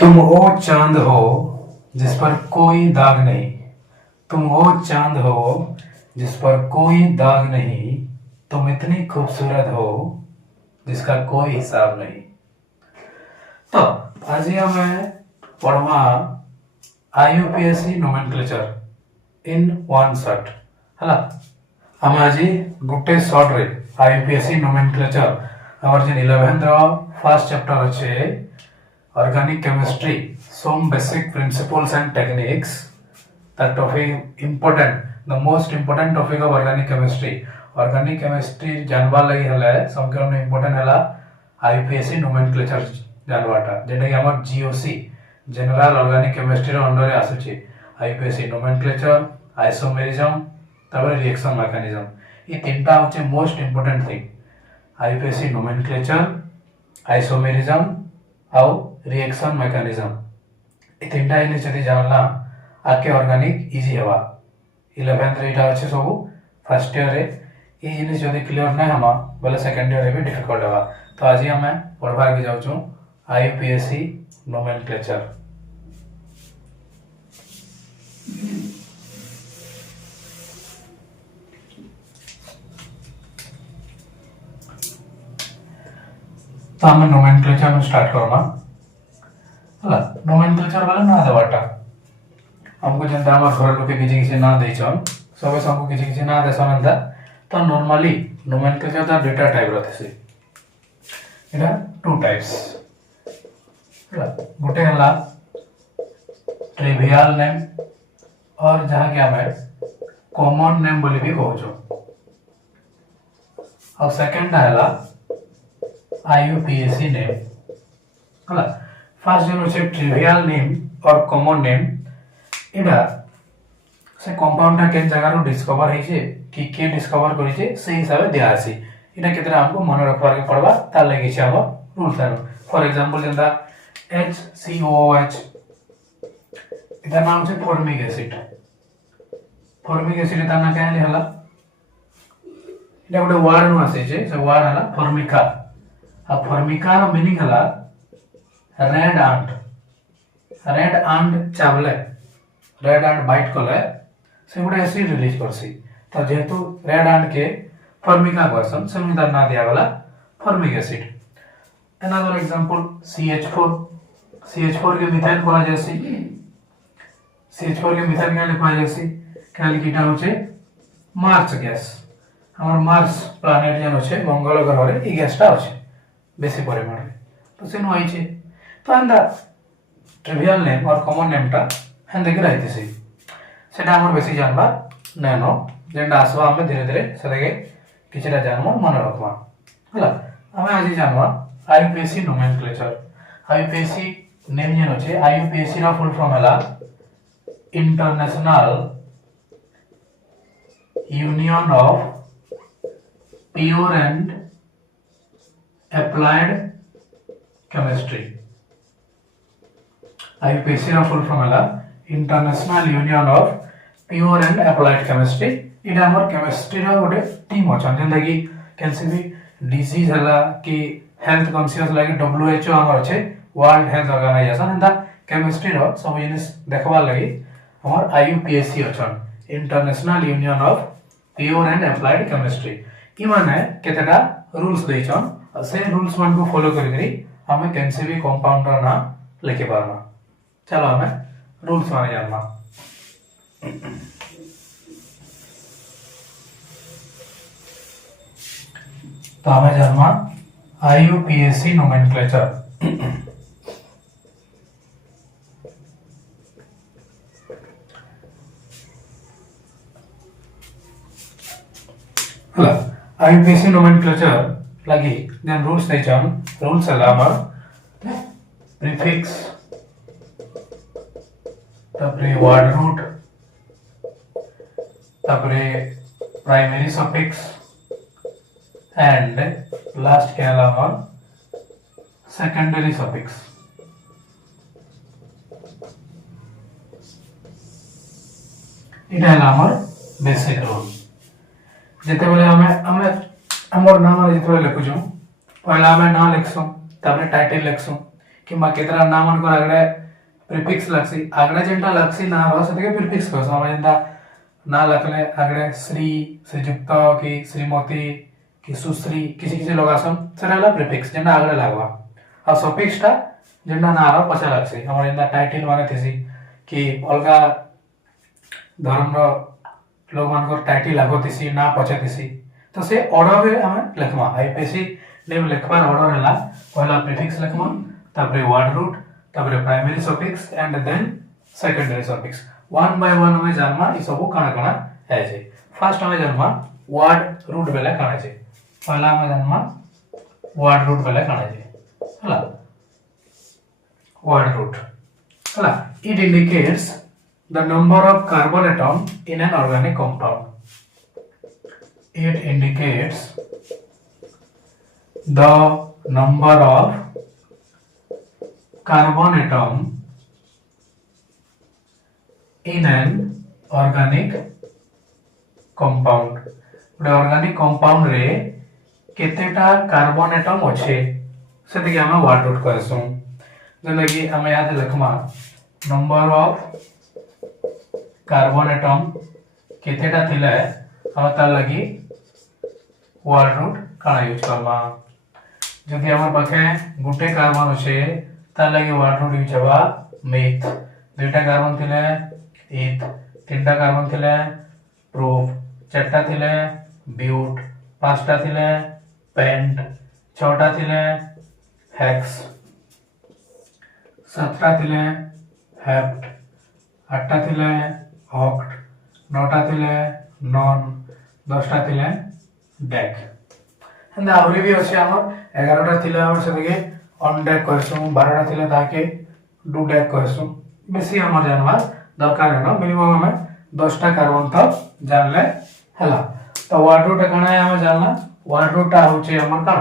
तुम वो चांद हो जिस पर कोई दाग नहीं। तुम वो चांद हो जिस पर कोई दाग नहीं। तुम इतनी खूबसूरत हो जिसका कोई हिसाब नहीं। तो आज आम पढ़वा आईयूपीएससी नोमेनक्लेचर इन वन शॉट है। आम आज गोटे शॉर्ट रे आईयूपीएससी नोमेनक्लेचर आम जो 11th फर्स्ट चैप्टर अच्छे organic chemistry some basic principles and techniques. That topic important, the most important topic of organic chemistry. Organic chemistry जानवा लगी हला है सबके लिए important हला IUPAC nomenclature जानवाटा जेटा कि हमर GOC General Organic Chemistry रो अंडर आसुची IUPAC nomenclature, isomerism तबरे reaction mechanism ये तीनटा होचे most important thing IUPAC nomenclature, isomerism और reaction mechanism तीनटा जिनिस जदि जानला आके ऑर्गेनिक इजी हवा 11th रे इटा अच्छे सब फर्स्ट ईयर रे ये जिनिस जदि क्लियर ना हमा बोले सेकंड ईयर रे भी डिफिकल्ट हवा। तो आज हमें पढ़वा के जाउछु आईयूपीएससी नोमेनक्लेचर। तो हमें नोमेनक्लेचर में स्टार्ट करना हला नोमेनक्लेचर वाला ना देवाटा हमको जनता हमर घर लोके किसी ना देछन सबे हमको किसी ना देसन था। तो नॉर्मली नोमेनक्लेचर दा डेटा टाइप रहते से एटा टू टाइप्स हला गोटे हला ट्रिवियल नेम और जहां के हमें कॉमन नेम बोली भी कहछो और सेकंड हला आईयूपीएससी नेम हला। फर्स्ट जो होचे ट्रिवियल नेम और कॉमन नेम एटा से कंपाउंड के जगह रो डिस्कवर है कि के डिस्कवर करी छे से हिसाब से दिया आसी एटा केतरा हमको मन रखवार के पड़बा ता लागि छे हम रूल्स आनो। फॉर एग्जांपल जेंदा HCOOH एटा नाम छे फॉर्मिक एसिड। फॉर्मिक एसिड एटा ना कहले हला एटा गोटे वर्ड नु आसे छे से वर्ड हला फॉर्मिका। आ फॉर्मिका रो मीनिंग हला रेड आंट। रेड आंट चावले रेड आंट बाइट कले से गोटे एसिड रिलीज करसी। तो जेहेतु रेड आंट के फॉर्मिका पर्सन से उनका ना दिया वाला formic acid. Another example CH4 CH4 के मिथाइल कहा जैसी CH4 के मिथाइल क्या लिखा जैसी क्या लिखिटा होचे मार्स गैस। हमर मार्स प्लैनेट जन होचे मंगल ग्रह रे ई गैसटा होचे बेसी परिमाण रे तो सेनु आई छे। तो अंदा ट्रिवियल नेम और कॉमन नेम टा हंदे के रहते से सेटा हमर बेसी जानबा नैनो जेंडा आसवा हम धीरे धीरे सदेगे किछरा जानबो मन रखवा हला। हमें आज जानबा आईयूपीएससी नोमेनक्लेचर। आईयूपीएससी नेम जन होचे आईयूपीएससी रा फुल फॉर्म हला international union of pure and applied chemistry. आईयूपीएससी रा फुल फॉर्म हला international union of pure and applied chemistry. इटा हमर केमिस्ट्री रा गोटे टीम अछन जेंदा कि कैंसी भी डिजीज हला कि हेल्थ कॉन्शियस लागे WHO हमर छे वर्ल्ड हेल्थ ऑर्गेनाइजेशन एंदा केमिस्ट्री रा सब जिनिस देखबा लागि हमर आईयूपीएससी अछन international union of pure and applied chemistry. ई माने केतेटा रूल्स दैछन से रूल्स वन को फॉलो करी हमें कैंसी भी कंपाउंड रा ना लिखे पारमा। चलो हमें रूल्स माने जानना। तो हमें जानना आईयूपीएससी नोमेनक्लेचर। हला आईयूपीएससी नोमेनक्लेचर लगी देन रूल्स दैछन। रूल्स हला हमर प्रीफिक्स तपरे वर्ड रूट तपरे प्राइमरी सफिक्स एंड लास्ट के अलावा सेकेंडरी सफिक्स। इटा हमर बेसिक रूल जेते बेले हमें हमर नाम रे जेते लिखुछु पहला हमें ना लिखसु तबरे टाइटल लिखसु किमा केतरा ना मन को आगड़े प्रीफिक्स लगसी आगड़े जेंटा लगसी ना रो सतके प्रीफिक्स को हम जेंटा ना लखले आगड़े श्री श्रीयुक्त की श्रीमती कि सुश्री किसी किसी लगासन सेटा हला प्रीफिक्स जेंटा आगड़े लागवा आ सफिक्स टा जेंटा ना रो पछा लगसी हमर जेंटा टाइटल माने थिसी कि अलगा धर्म रो लोग मान को टाइटल लागोतिसी ना पछातिसी तो से ऑर्डर रे हम लिखमा आईपीसी नेम लिखबार ऑर्डर हला पहला प्रीफिक्स लिखमा तापरे वर्ड रूट तापरे primary suffix and then secondary suffix one by one में जानमा ई सब काना काना है जे फर्स्ट में जानमा वर्ड रूट बेले काना जे पहला में जानमा वर्ड रूट बेले काना जे हला वर्ड रूट हला it indicates the number of carbon atom in an organic compound. It indicates the number of carbon atom in an organic compound. ଗୋଟେ organic compound ରେ କେତେଟା कार्बन एटम ଅଛି ସେତିକି ଆମେ ୱାର୍ଡ ରୁଟ୍ କହିସୁ ଯେନ୍ତା କି ଆମେ याद लिखमा नंबर ऑफ कार्बन एटम केतेटा थिले हम तार लगी वर्ड रूट काना यूज करबा जदि हमर पाखे गुटे कार्बन अछि तार लगी वर्ड रूट यूज हवा मिथ दुईटा कार्बन थिले ईथ तीनटा कार्बन थिले प्रूफ चारटा थिले ब्यूट पांचटा थिले पेंट छटा थिले हेक्स सातटा थिले हेप्ट आठटा थिले ऑक्ट नौटा थिले नॉन दसटा थिले डेक हंदा आवरी भी अछि हमर 11टा थिले हमर सके ऑन डेक करसु 12टा थिले ताके डू डेक करसु बेसी हमर जानवा दरकार है न मिनिमम हमें 10टा कार्बन तक जानले हला तो वर्ड रूट कना है हमें जानना वर्ड रूट ता होचे हमर का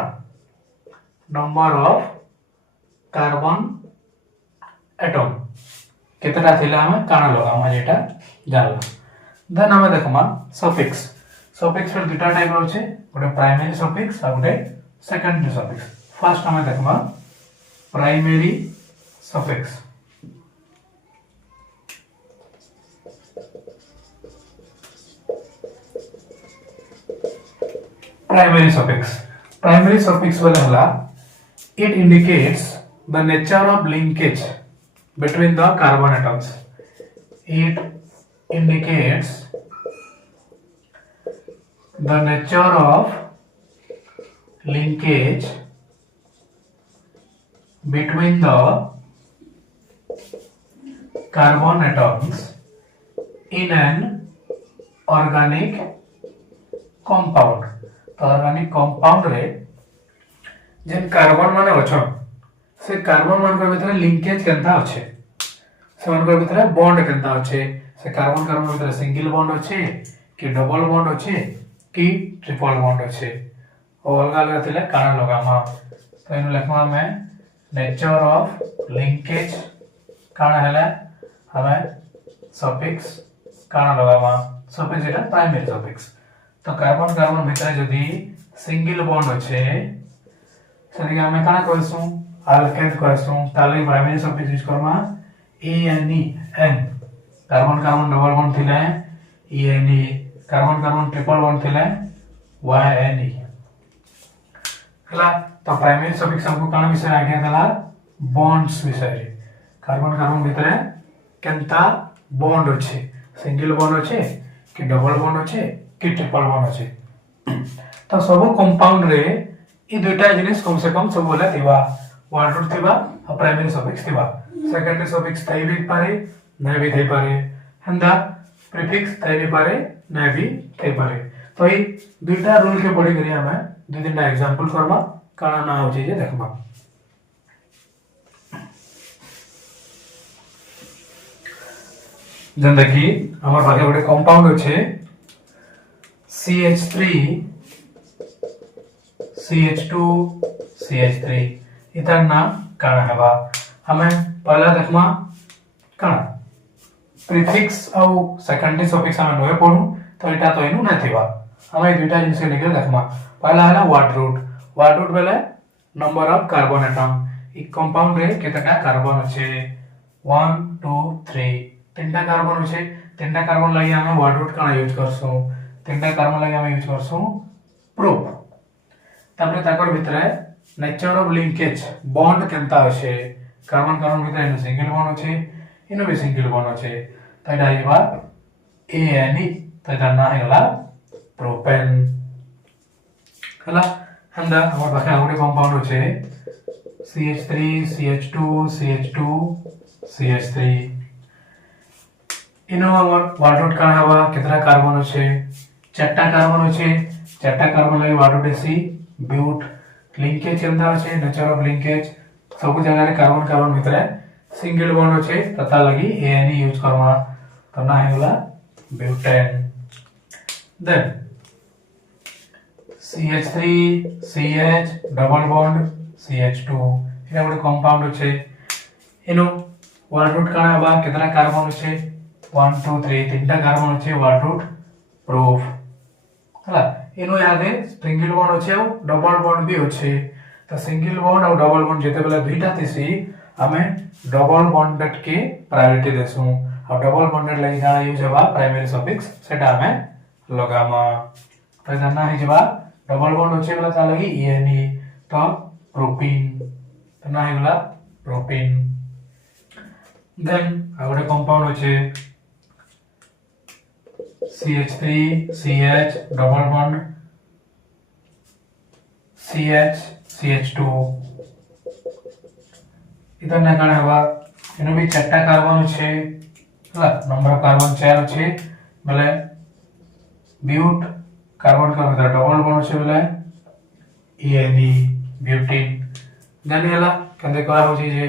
नंबर ऑफ कार्बन एटम केतेटा थिला हमें काना लगा हम जेटा जानला देन हमें देखमा सफिक्स सफिक्स पर दुटा टाइप रहछे गोटे प्राइमरी सफिक्स आ गोटे सेकेंडरी सफिक्स फर्स्ट हमें देखमा प्राइमरी सफिक्स प्राइमरी सफिक्स वाला हला it indicates the nature of linkage between the carbon atoms. It indicates the nature of linkage between the carbon atoms in an organic compound. तो organic compound रे जेन carbon माने अछन से carbon मान के भीतर linkage केनता अछि से मान के भीतर बॉन्ड केनता अछि से कार्बन कार्बन भीतर सिंगल बॉन्ड अछि कि डबल बॉन्ड अछि कि ट्रिपल बॉन्ड अछि और अलग अलग थिले काना लगामा तो इन लिखमा में नेचर ऑफ लिंकेज काना हैला हमें सफिक्स काना लगामा सफिक्स एटा प्राइमरी सफिक्स तो कार्बन कार्बन भीतर जदी सिंगल बॉन्ड अछि सेदिके हमें काना कहसु अल्केन कहसु ताले primary suffix use Karma ene n carbon carbon double bond थिले ene carbon carbon triple bond थिले yne हला तो प्राइमरी सफिक्स हमको काना विषय आइडिया देला बॉन्ड्स विषय कार्बन कार्बन भीतर केनता बॉन्ड अछि सिंगल बॉन्ड अछि कि डबल बॉन्ड अछि कि ट्रिपल बॉन्ड अछि तो सब कंपाउंड रे ई दुटा जिनिस कम से कम सब बोला थिबा वर्ड रूट थिबा और प्राइमरी सफिक्स थिबा सेकेंडरी सफिक्स थई भी पारे नै भी थई पारे हंदा प्रीफिक्स थई भी पारे नै भी थई पारे तो ई दुटा रूल के पढ़ी करी हमें दु तीनटा एग्जांपल करबा काना ना हो जे देखबा जंदा कि हमर पाखे गोटे कंपाउंड अछि CH3 CH2 CH3 इतर नाम काना हेबा हमें पहला देखमा काना प्रीफिक्स और सेकेंडरी सफिक्स हमें नोए पढू तो एटा तो इनु ना थिबा हमें दुटा जिनिस के निकल देखमा पहला है वर्ड रूट बेले नंबर ऑफ कार्बन एटम इ कंपाउंड रे केतटा कार्बन अछि 1 2 3 तीनटा कार्बन अछि तीनटा कार्बन लागि हम वर्ड रूट काना यूज करसु तीनटा कार्बन लागि हम यूज करसु प्रूफ तापर ताकर भितरे नेचर ऑफ लिंकेज बॉन्ड केनता अछि कार्बन कार्बन भितरे सिंगल बॉन्ड अछि इनो भी सिंगल बॉन्ड अछि त एटा आइबा ANE त एटा ना हैला प्रोपेन हला हंदा हमर पाखे आउटे कंपाउंड अछि CH3 CH2 CH2 CH3 इनो हमर वर्ड रूट काना हवा केतरा कार्बन अछि चारटा कार्बन अछि चारटा कार्बन लागि वर्ड रूट अछि ब्यूट लिंकेज केनता अछि नेचर ऑफ लिंकेज सब जगह रे कार्बन कार्बन भितरे सिंगल बॉन्ड अछि तता लागि ANE यूज करवा त ना हैला butane then CH3 CH double bond CH2 एटा गोटे कंपाउंड अछि इनो वर्ड रूट काना हवा केतरा कार्बन अछि 1 2 3 तीनटा कार्बन अछि वर्ड रूट प्रूफ हला इनो यादे सिंगल बॉन्ड अछि और डबल बॉन्ड भी अछि त सिंगल बॉन्ड और डबल बॉन्ड जेते बेला दुईटा थिसी हमें डबल बॉन्डेड के प्रायोरिटी देसु और डबल बॉन्डेड लागि काना यूज हवा प्राइमरी सफिक्स सेटा हमें लगामा त जाना है जबा डबल बॉन्ड अछि बेला ता लागि ENE त प्रोपीन त ना हैला प्रोपीन देन आउटे कंपाउंड अछि CH3 CH double bond CH CH2 इधर ना काना हवा इनो भी चारटा कार्बन अछि हला नंबर ऑफ कार्बन 4 अछि बेले ब्यूट कार्बन का भीतर डबल बॉन्ड अछि बेले ENE ब्यूटीन जानि हला केते करा हो छै जे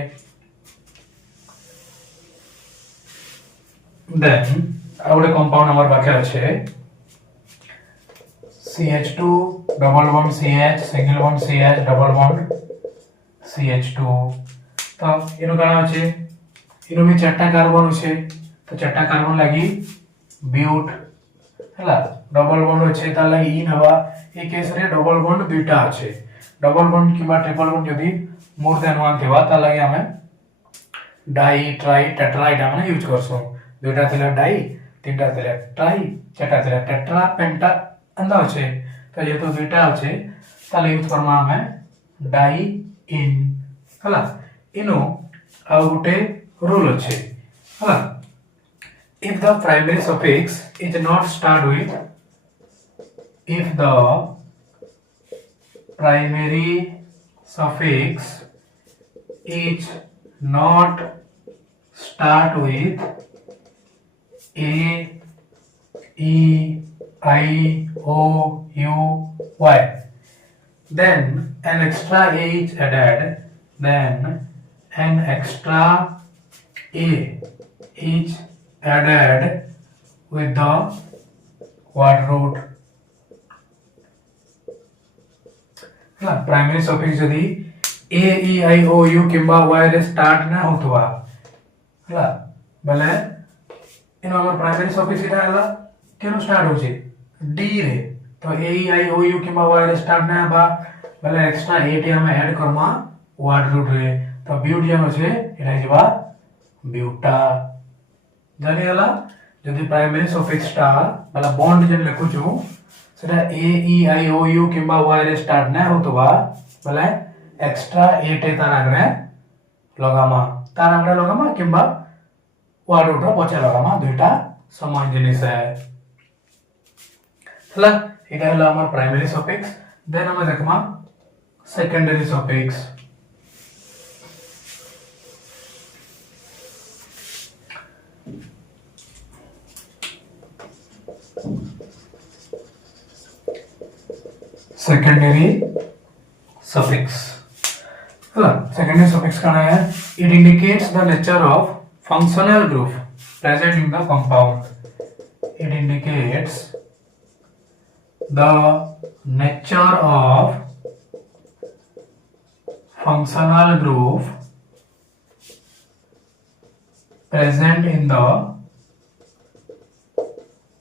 देन आउटे कंपाउंड हमर पाखे अछि CH2 double bond CH single bond CH double bond CH2 तो इनो काना अछि इनो भी चारटा कार्बन अछि तो चारटा कार्बन लागि ब्यूट हला डबल बॉन्ड अछि ता लागि इन हवा ए केस रे डबल बॉन्ड दुईटा अछि डबल बॉन्ड किबा ट्रिपल बॉन्ड यदि मोर देन 1 थेवा ता लागि हमें डाई ट्राई टेट्राइड हम यूज करसु दुईटा थिला डाई तीनटा थिला ट्राई चारटा थिला टेट्रा पेंटा अंदा अछि तो ये तो दुईटा अछि ता यूज करमा हमें डाई इन हला इनो आउटे रूल अछि हला if the primary suffix is not start with if the primary suffix is not start with A E I O U Y then an extra A is added then an extra A is added with the word root हला primary suffix यदि A E I O U किंबा Y रे start ना होतवा हला बेले इन हमर primary suffix इटा हला केनो स्टार्ट होछि D रे तो A E I O U किंबा Y रे स्टार्ट ना बा बेले एक्स्ट्रा A टी हम ऐड करमा वर्ड रूट रे तो ब्यूट जन होछि इटा जिबा ब्यूटा जानि हला जदि प्राइमरी सफिक्स टा मतलब बॉन्ड जन लिखु छु सेटा A E I O U किंबा Y रे स्टार्ट ना होतबा बेले एक्स्ट्रा A टे तार आगरे लगामा किंबा वर्ड रूट रो पछे लगामा दुईटा समान जिनिस है हला इटा हला हमर प्राइमरी सफिक्स देन हम देखमा secondary suffix secondary suffix secondary suffix kana hai it indicates the nature of functional group present in the compound it indicates the nature of functional group present in the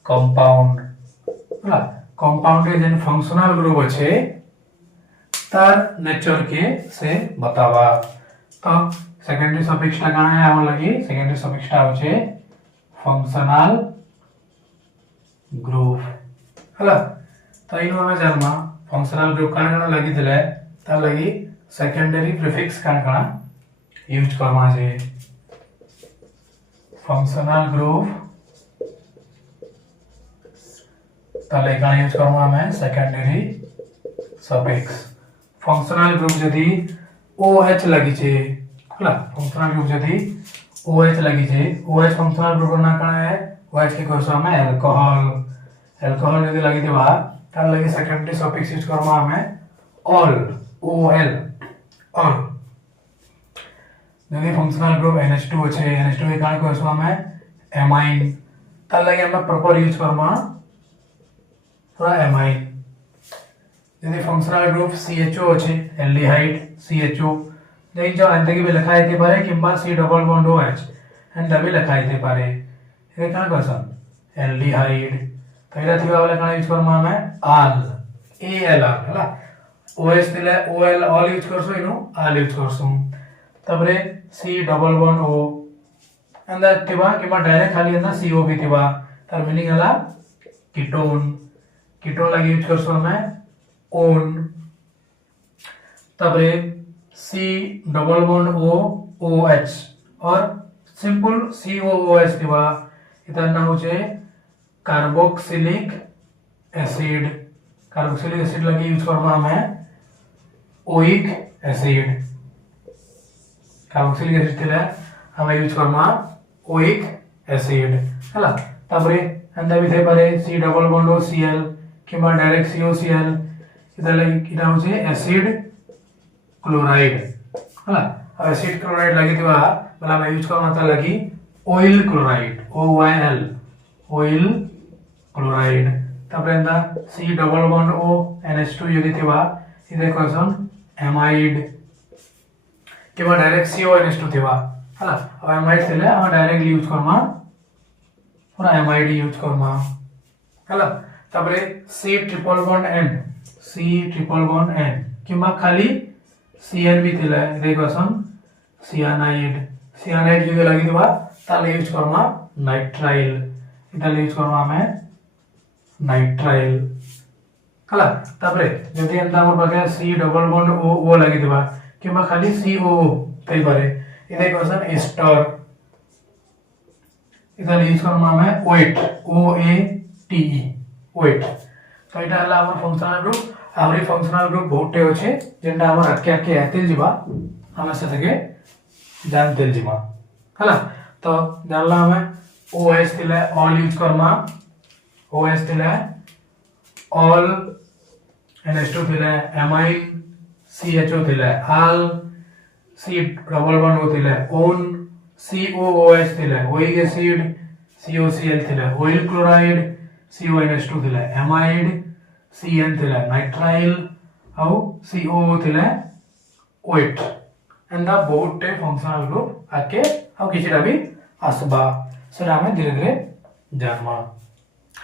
compound compound के जन functional group अच्छे तार nature के से बतावा तो secondary suffix टा काना है हमर लगी सेकेंडरी सफिक्स टा होचे फंक्शनल ग्रुप हला तो इनो हमें जानमा फंक्शनल ग्रुप काना लगी दिले ता लगी सेकेंडरी प्रीफिक्स काना यूज करना है फंक्शनल ग्रुप ताले काना यूज करना हमें सेकेंडरी सफिक्स फंक्शनल ग्रुप जदी OH लगी छे हला फंक्शनल ग्रुप जदी OH लगी छे OH फंक्शनल ग्रुप ना काना है OH के कोर्स में अल्कोहल जदी लगी देबा तार लगी सेकेंडरी सफिक्स यूज करना हमें ऑल OL ऑल जदी फंक्शनल ग्रुप NH2 छे NH2 के काना कोर्स में एमाइन तार लगी हम प्रॉपर यूज करना पूरा एमाइन यदि फंक्शनल ग्रुप CHO আছে एल्डिहाइड CHO देख जो अंत की भी लिखा है ते पारे किंबा C double bond OH and भी लिखा है ते पारे ये काना क्वेश्चन एल्डिहाइड तो एटा थिबा वाला काना यूज करमा हमें आल AL हला OH दिले OL ऑल यूज करसो इनो आल यूज करसो तबरे C double bond O and थिबा किंबा डायरेक्ट खाली अंदर CO भी थिबा तार मीनिंग हला कीटोन कीटोन लगी यूज करसो हमें ओन तबरे C double bond O OH और सिंपल COOH दिवा इधर ना होचे कार्बोक्सिलिक एसिड लगी यूज करना हमें ओइक एसिड कार्बोक्सिलिक एसिड दिले हमें यूज करना ओइक एसिड हला तबरे अंदर भी थे पारे C double bond O Cl किंबा डायरेक्ट COCl इधर लगी इधर होचे एसिड क्लोराइड हला अब एसिड क्लोराइड लगी दिवा बला मैं यूज करना था लगी oil chloride OYL oil chloride तब रहता C double bond O NH2 यदि थिबा इधर क्वेश्चन एमाइड किंबा डायरेक्ट CONH2 थिबा हला अब एमाइड थिले हम डायरेक्टली यूज करना पूरा एमाइड यूज करना हला तबरे C ट्रिपल बॉन्ड N किंबा खाली CN भी थिले इधर क्वेश्चन सियानाइड जो लगी दिबा ताले यूज करना नाइट्राइल इधर यूज करना हमें नाइट्राइल हला तबरे जदी अंत हमर पाखे C डबल बॉन्ड O लगी दिबा किंबा खाली COO तई पारे इधर क्वेश्चन एस्टर इधर यूज करना हमें OATE OATE तो एटा हला हमर functional group Amri functional group बहुते होचे जेंटा हमर आके आतेल जिबा हम सेतके जानतेल जिबा हला तो जानला हमें OH थिले ऑल यूज करना OH थिले ऑल NH2 थिले एमाइन CHO थिले आल C डबल बॉन्ड O थिले ओन COOH थिले ओइक एसिड COCl थिले ऑयल क्लोराइड CONH2 थिले एमाइड CN थिले नाइट्राइल और COO थिले OATE एंड द बोथ टे फंक्शनल ग्रुप आके और किछिटा भी आसबा सेटा हमें धीरे धीरे जानवा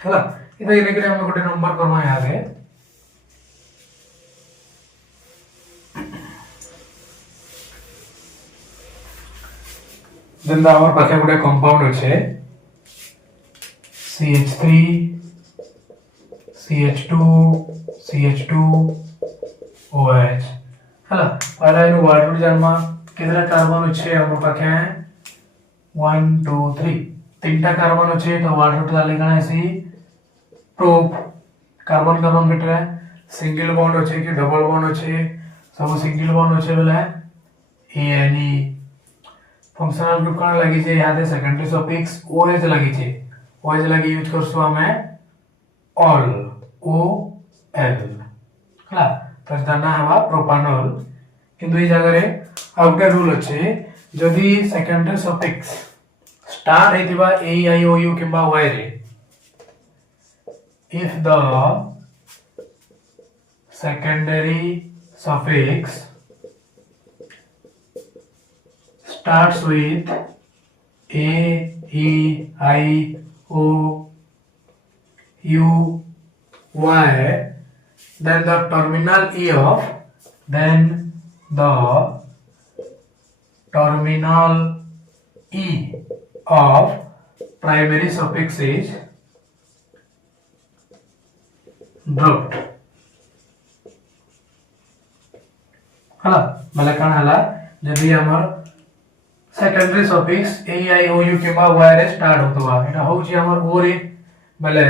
हला इधर इने के हम गोटे नंबर करवा यादे जेंदा हमर पाखे गोटे कंपाउंड अछि CH3 CH2 OH हला पहला इन वाटर जन्मा कितना कार्बन अच्छे हम पाखे 1 2 3 तीनटा कार्बन अच्छे तो वाटर डाले कना ऐसी प्रूफ कार्बन कार्बन केटरा सिंगल बॉन्ड अच्छे कि डबल बॉन्ड अच्छे सब सिंगल बॉन्ड अच्छे बेला ANE फंक्शनल ग्रुप कना लगी छे याद है सेकेंडरी सफिक्स OH लगी छे OH लगी यूज करसो हमें ऑल OL हला तो जाना हवा प्रोपानॉल किंतु ई जगह रे आउटर रूल अछि जदी सेकेंडरी सफिक्स स्टार्ट हेतिबा A I O U किंबा Y रे if the secondary suffix starts with A E I O U Y then the terminal E of then the terminal e of primary suffix is dropped हला मतलब कण हला जदी हमर secondary suffix A I O U किबा Y रे start होतबा एटा होची हमर ओ रे मतलब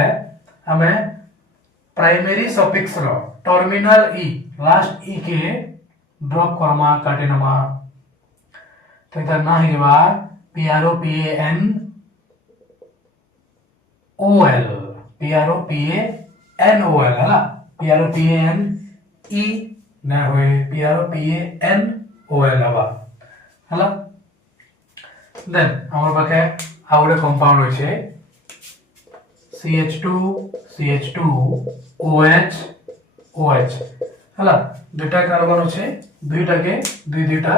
हमें प्राइमरी सफिक्स रो टर्मिनल ई लास्ट ई के ड्रॉप करमा काटेनमा तो इधर ना हिबा P R O P A N O L P R O P A N O L हला P R O P A N E ना होए P R O P A N O L हवा हला then हमर पाखे आउडे compound होय छे CH2 CH2 OH OH हला दुटा कार्बन होछे दुइटा के दुइटा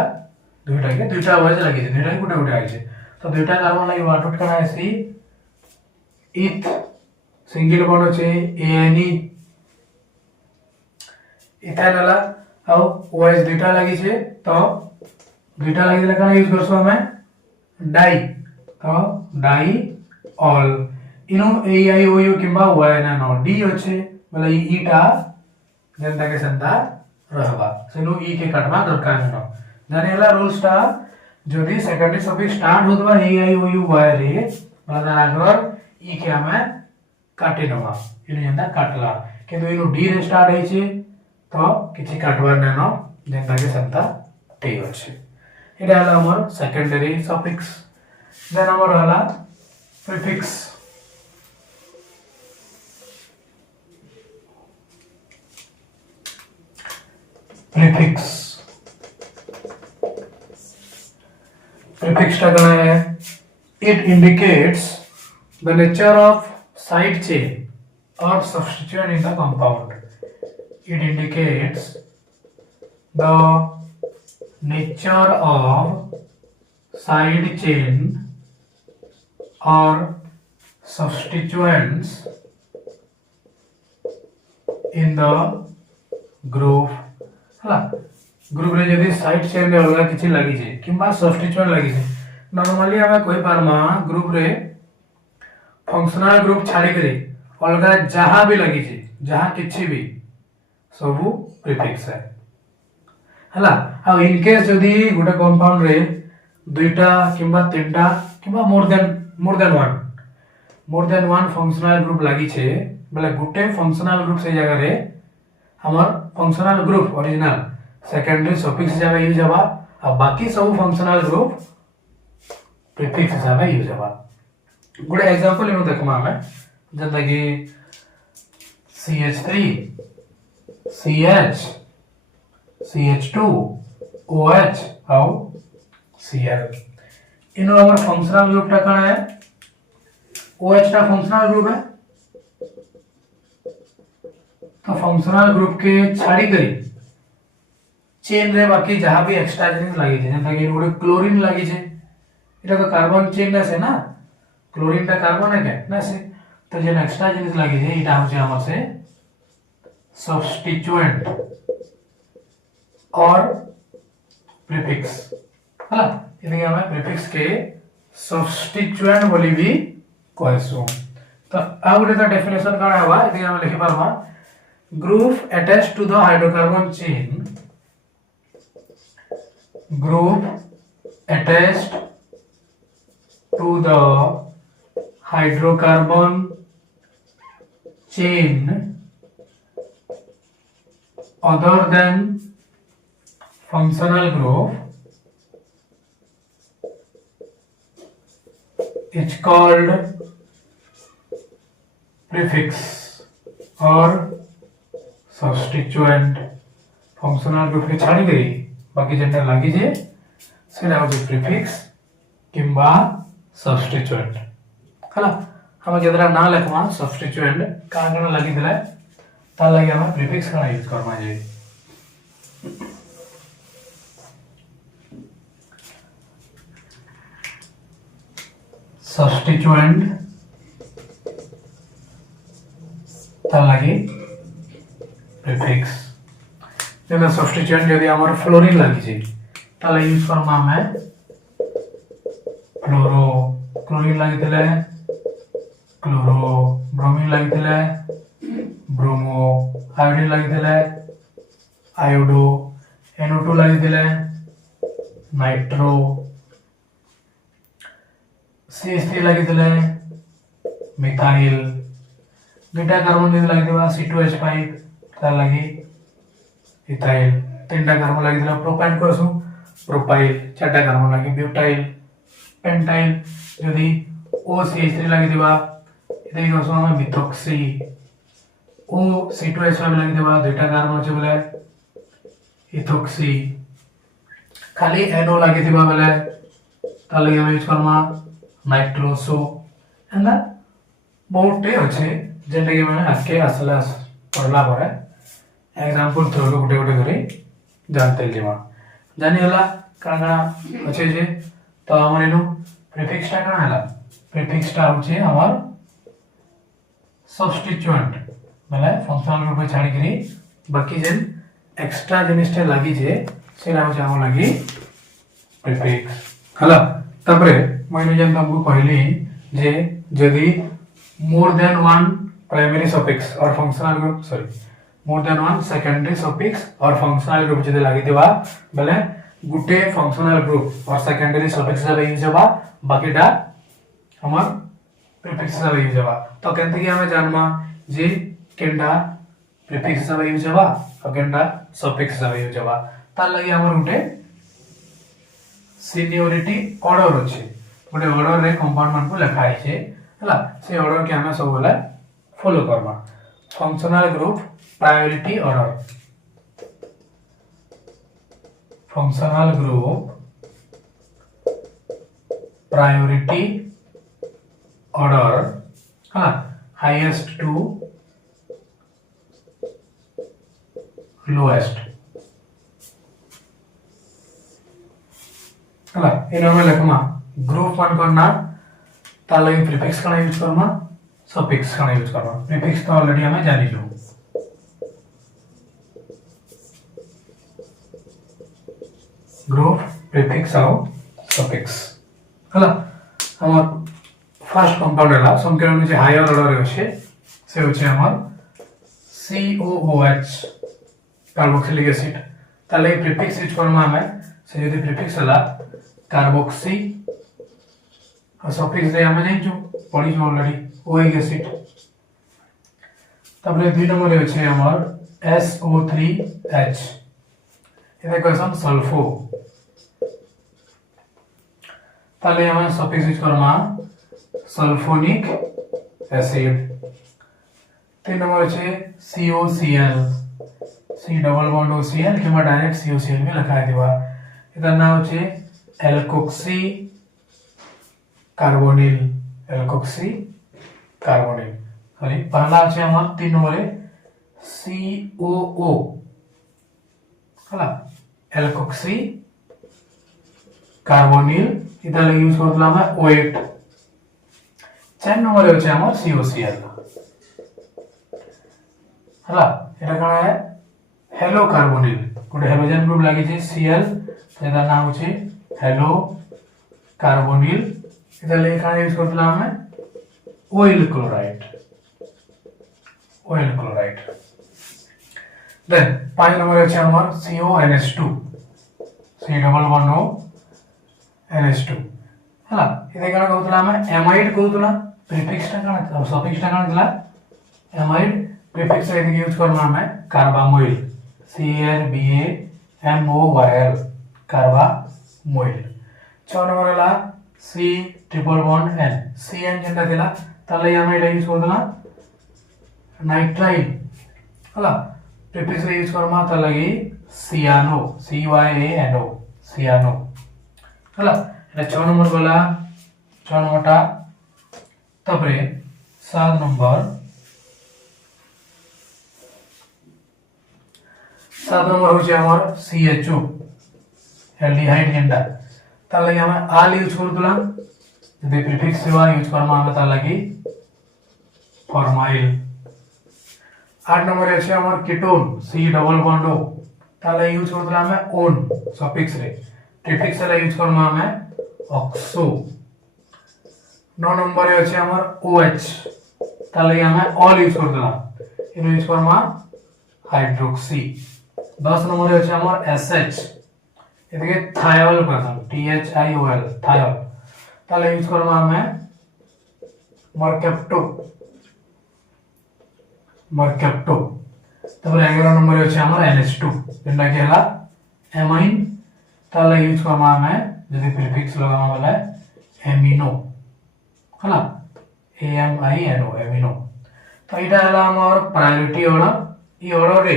OH लागि छे दुइटा गुटे गुटे आइ छे तो दुइटा कार्बन लागि वाटुट कना आसी इथ सिंगल बॉन्ड होछे ANE इथाइल हला आउ OH दुइटा लागि छे तो दुइटा लागि देला कना यूज करसो हमें डाई तो डाई ऑल इनो AIOU किंबा Y ना नो D होछे मतलब ईटा जेंता के संता रहबा सेनु ई के काटबा दरकार न जानेला रूल्सटा जदी सेकेंडरी सफिक्स स्टार्ट होतबा AIOU Y रे मतलब आगर ई के हमें काटे नवा इनो जेंता काटला किंतु इनो D रे स्टार्ट होई छे तो किछि काटबार न जेंता के संता T होछे एटा हला हमर सेकेंडरी सफिक्स देन हमर हला प्रीफिक्स prefix टा कना है it indicates the nature of side chain or substituent in the compound it indicates the nature of side chain or substituents in the group हला ग्रुप रे जदी साइड चेन रे अलगा किछि लागि जे किबा सब्स्टिट्यूएंट लागि जे नॉर्मली हमें कोइ पारमा ग्रुप रे फंक्शनल ग्रुप छाडी करे अलगा जहां भी लागि जे जहां किछि भी सबु प्रीफिक्स है हला आ इन केस जदी गुटे कंपाउंड रे दुइटा किबा तीनटा किबा more than one functional group लागि छे मतलब गुटे फंक्शनल ग्रुप से जगह रे हमर functional group original secondary suffix हिसाब यूज हवा आ बाकी सब फंक्शनल ग्रुप प्रीफिक्स हिसाब यूज हवा गुड एग्जांपल इनो देखमा हमें जंता कि CH3 CH CH2 OH और Cl इनो हमर फंक्शनल ग्रुप टा कना है OH टा फंक्शनल ग्रुप है तो फंक्शनल ग्रुप के छाड़ी करी चेन रे बाकी जहां भी एक्स्ट्रा जिनिस लागि छै जंता कि गोटे क्लोरीन लागि छै एटा तो कार्बन चेन ना से ना क्लोरीन टा कार्बन है के ना से तो जे एक्स्ट्रा जिनिस लागि छै एटा हम हमर से सब्स्टिट्यूएंट और प्रीफिक्स हला इने हमें प्रीफिक्स के सब्स्टिट्यूएंट बोली भी कहसु तो आ गोटे का डेफिनेशन काना हवा इने हम लिखि परबा group attached to the hydrocarbon chain group attached to the hydrocarbon chain other than functional group is called prefix or substituent functional group के छाड़ी गई बाकी जेंटा लागि जे सेना हो प्रीफिक्स किंबा सब्स्टिट्यूएंट हला हम जेदरा ना लिखमा सब्स्टिट्यूएंट का कना लागि देला ता लागि हम प्रीफिक्स का यूज करमा जे सब्स्टिट्यूएंट ता लागि प्रीफिक्स जेना सब्स्टिट्यूएंट यदि हमर फ्लोरीन लागि छै ताले यूज करमा हमें फ्लोरो क्लोरीन लागिथिले क्लोरो ब्रोमीन लागिथिले ब्रोमो आयोडीन लागिथिले आयोडो NO2 लागिथिले नाइट्रो CH3 लागिथिले मिथाइल बीटा कार्बन जो लागिथिबा C2H5 तार लगी इथाइल तीनटा कार्बन लागिथिला प्रोपाइन करसु प्रोपाइल चारटा कार्बन लगी ब्यूटाइल पेंटाइल यदि OCH3 लागिथिबा इथे करसु हम मिथॉक्सी O C2H5 लागिथिबा दुईटा कार्बन अछि बोले इथॉक्सी खाली NO लागिथिबा बोले तार लगी हम यूज करमा नाइट्रोसो एंदा बहुते अच्छे जेंटा कि मैंने आके असला पढ़ला परे एग्जांपल थ्रू गोटे गोटे करी जानते लिमा जानी हला काना अच्छे जे तो हमर इनु प्रीफिक्स टा काना हला प्रीफिक्स टा होचे हमर सब्स्टिट्यूएंट माने फंक्शनल ग्रुप छाड़ी करी बाकी जेन एक्स्ट्रा जिनिस टा लागी जे सेना होचे हम लागी प्रीफिक्स हला तबरे मैंने जेन तुमको कहली जे यदि more than one primary suffix or functional group more than one secondary suffix or functional group जदि लागि देबा बेले गुटे functional group और secondary suffix सब यूज होबा बाकीटा हमर prefix सब यूज होबा तो केनते कि हमें जानबा जे केनडा prefix सब यूज होबा और केनडा suffix सब यूज होबा तार लागि हमर गुटे seniority order अछि गुटे ऑर्डर रे कंपाउंड मान को लिखा है छे हला से ऑर्डर के हमें सब बोला फॉलो करबा functional group priority order functional group priority order हला हाईएस्ट टू लोएस्ट हला इनो में लिखमा ग्रुप वन करना तार लगी प्रीफिक्स कना यूज करमा सफिक्स कना यूज करमा प्रीफिक्स तो ऑलरेडी हमें जानि लो ग्रुप प्रीफिक्स और सफिक्स हला हमर फर्स्ट कंपाउंड हला समीकरण में जे हायर ऑर्डर रे होचे से होचे हमर COOH कार्बोक्सिलिक एसिड तार लगी प्रीफिक्स यूज करमा हमें से यदि प्रीफिक्स हला कार्बोक्सी और सफिक्स रे हमें नहीं जो पढ़ी जो ऑलरेडी ओइक एसिड तबले 2 नंबर रे अछि हमर SO3H एते कहसन सल्फो ताले हमें suffix use Karma sulphonic acid 3 number अछि COCl C double bond OCl keema direct COCl में लिखा दिबा एकर नाम अछि एल्कोक्सी कार्बोनिल एल्कोक्सी कार्बोनिल खाली पहला আছে আমার 3 নম্বরে COO হলা एल्कोक्सी कार्बोनिल এটা লাগি ইউজ করলাম আমরা O8 4 নম্বরে আছে আমার COCl হলা এটা কোন है हेलो कार्बोनिल গোটে হাইড্রোজেন গ্রুপ লাগিছে Cl এটার নাম হচ্ছে हेलो कार्बोनिल इधर लिखा यूज करतला हमें ऑयल क्लोराइड देन 5 नंबर আছে আমার CONH2 C double bond O NH2 हला इधर काना कहतला हमें एमाइड कहतला प्रीफिक्स टा काना सफिक्स टा काना दिला एमाइड प्रीफिक्स रे यूज करना हमें कार्बामोइल CRBAMOYL कार्बामोइल 6 नंबर हला C triple bond N CN जेंटा दिला ताले हमें एटा यूज करदला नाइट्राइल हला प्रीफिक्स रे यूज करमा त लगी सियानो CYANO सियानो हला एटा 6 नंबर गला 6 नंबरटा तबरे 7 नंबर होचे हमर CHO एल्डिहाइड जेंटा तार लगी हमें आल यूज करदला यदि प्रीफिक्स सेवा यूज करमा हम तार लगी फॉर्माइल 8 नंबर আছে আমার ketone C double bond O ताले यूज करदला हमें ओन सफिक्स रे प्रीफिक्स रे यूज करमा हमें ऑक्सो 9 नंबर रे अछि हमर OH ताले हमें ऑल यूज कर देला इनो यूज करमा हाइड्रोक्सी 10 नंबर रे अछि हमर SH एदिके थायोल करदम THIOL थायोल ताले यूज करमा हमें मर्केप्टो तबरे 11 नंबर रे अछि हमर NH2 जेंटा कि हला एमाइन ताले यूज करमा हमें जदि प्रीफिक्स लगामा वाला एमिनो हला AMINO एमिनो तो इटा हला हमर प्रायोरिटी ऑर्डर ई ऑर्डर रे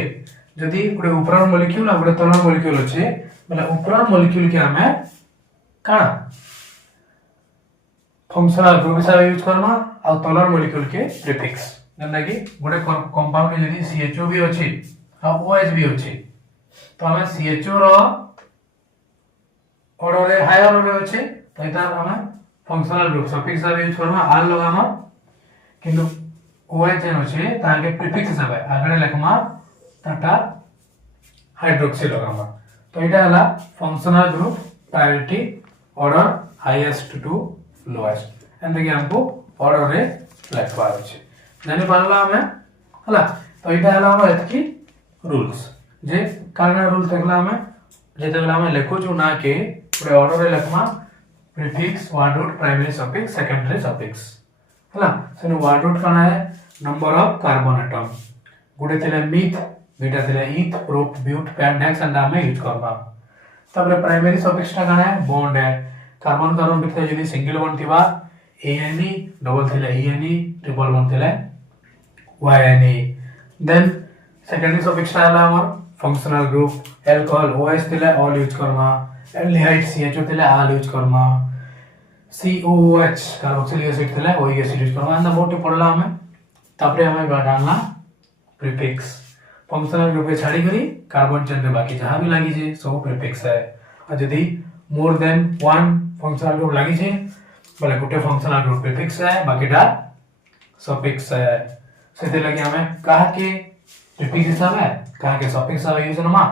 जदि गुटे ऊपर मॉलिक्यूल आ गुटे तलर मॉलिक्यूल अछि मतलब ऊपर मॉलिक्यूल के हमें काना फंक्शनल ग्रुप हिसाब यूज करमा आ तलर मॉलिक्यूल के प्रीफिक्स जेंटा कि गुटे कंपाउंड में जदि CHO भी अछि आ OH भी अछि तो हमें CHO रो ऑर्डर रे हायर ऑर्डर अछि तो इता हमें फंक्शनल ग्रुप सफिक्स हिसाब यूज करमा आर लगामा किंतु OH जेन अछि ताके प्रीफिक्स हिसाब आगरे लिखमा टाटा हाइड्रोक्सी लगामा तो इटा हला functional group priority order highest to lowest and कि हमको ऑर्डर रे लिखबार अछि जानि पारला हमें हला तो इटा हला हमर एतकी रूल्स जे कारणा रूल देखला हमें जेते बेला हमें लिखो छु ना के पूरे ऑर्डर रे लिखमा prefix word root primary suffix secondary suffix हला सेनु वर्ड रूट काना है नंबर ऑफ कार्बन एटम गुडे थिले मिथ बीटा थिले ईथ प्रोप ब्यूट पेंडेक्स एंड हमें यूज करबा तबरे प्राइमरी सफिक्स टा काना है बॉन्ड है कार्बन कार्बन बिथे यदि सिंगल बॉन्ड थिबा ANE डबल थिले ENE ट्रिपल बॉन्ड थिले YNE देन सेकेंडरी सफिक्स टा हला हमर फंक्शनल ग्रुप अल्कोहल OH थिले all use Karma aldehyde CHO थिले all use Karma COOH carboxylic acid थिले OH एसिड यूज करमा अंदा मोटे पड़ला हमें तापरे हमें डालना प्रीफिक्स फंक्शनल ग्रुप के छाड़ी करी कार्बन चेन रे बाकी जहां भी लागी जे सब प्रीफिक्स है और यदि मोर देन वन फंक्शनल ग्रुप लागी जे बोले गुटे फंक्शनल ग्रुप प्रीफिक्स है बाकीटा सफिक्स है सेते लगे हमें कहा के प्रीफिक्स हिसाब है कहा के सफिक्स हिसाब यूज नमा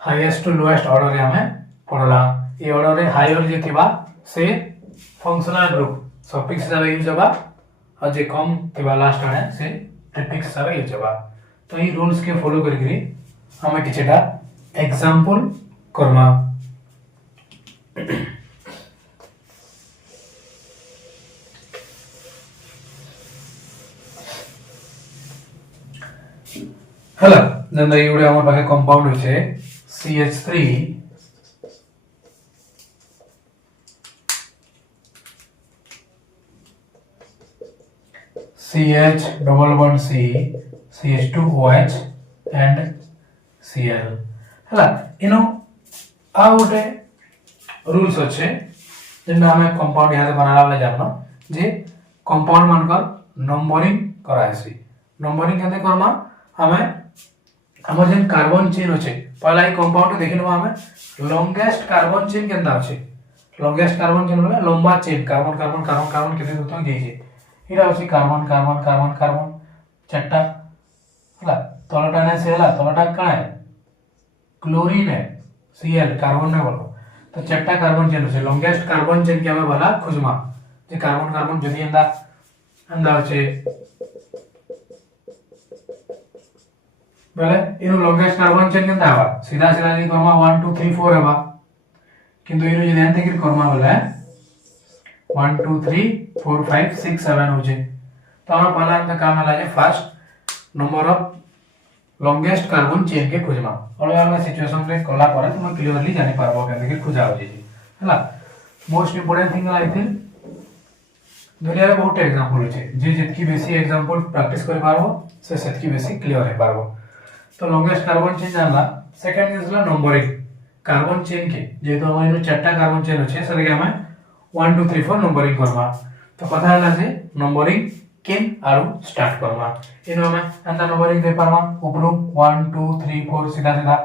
हाईएस्ट टू लोएस्ट ऑर्डर रे हमें पड़ला ये ऑर्डर रे हायर जे थिबा से फंक्शनल ग्रुप सफिक्स हिसाब यूज होबा और जे कम थिबा लास्ट रे से प्रीफिक्स हिसाब यूज होबा तो ई रूल्स के फॉलो करी हमें किछटा एग्जांपल करमा हला जेंदा इउडे हमर पाखे कंपाउंड होचे CH3 CH double bond C CH2OH and Cl हला इनो आ गोटे रूल्स अच्छे जेंदा हमें कंपाउंड यहाँ से बनाला वाला जानना जे कंपाउंड मानकर नंबरिंग करायसी नंबरिंग केते करमा हमें हमर जेन कार्बन चेन होचे पहला ही कंपाउंड देखिनबा हमें लॉन्गेस्ट कार्बन चेन केनता होचे लॉन्गेस्ट कार्बन चेन बोले लंबा chain carbon carbon carbon carbon केते दुतो जेजे इरा होची कार्बन कार्बन कार्बन कार्बन चट्टा हला तलटा ने से हला तलटा का है क्लोरीन है Cl कार्बन ने बोलो तो चट्टा कार्बन चेन होचे लॉन्गेस्ट कार्बन चेन के हमें भला खुजमा जे कार्बन कार्बन जदी अंदा अंदा होचे बोले इनो लॉन्गेस्ट कार्बन चेन केनता हवा सीधा सीधा जी करमा 1 2 3 4 हवा किंतु इनो जे ध्यान देकर करमा बोले 1 2 3 4 5 6 7 होचे तो हम पहला अंत काम हला जे first number of longest carbon chain के खोजमा अलग अलग सिचुएशन रे कला पर तुम क्लियरली जानि पारबो केन के खोजा हो जे हला most important thing I think दुनिया रे बहुत एग्जांपल होचे जे जितकी बेसी एग्जांपल प्रैक्टिस कर पारबो से सेतकी बेसी क्लियर है पारबो तो लॉन्गेस्ट कार्बन चेन जानला सेकंड इज ला नंबरिंग कार्बन चेन के जे तो हमारे चारटा कार्बन चेन होचे सर के हमें 1 2 3 4 नंबरिंग करवा तो कथा हला जे नंबरिंग केन आरो स्टार्ट करवा इनो हमें अंता नंबरिंग दे पारवा ऊपर 1 2 3 4 सीधा सीधा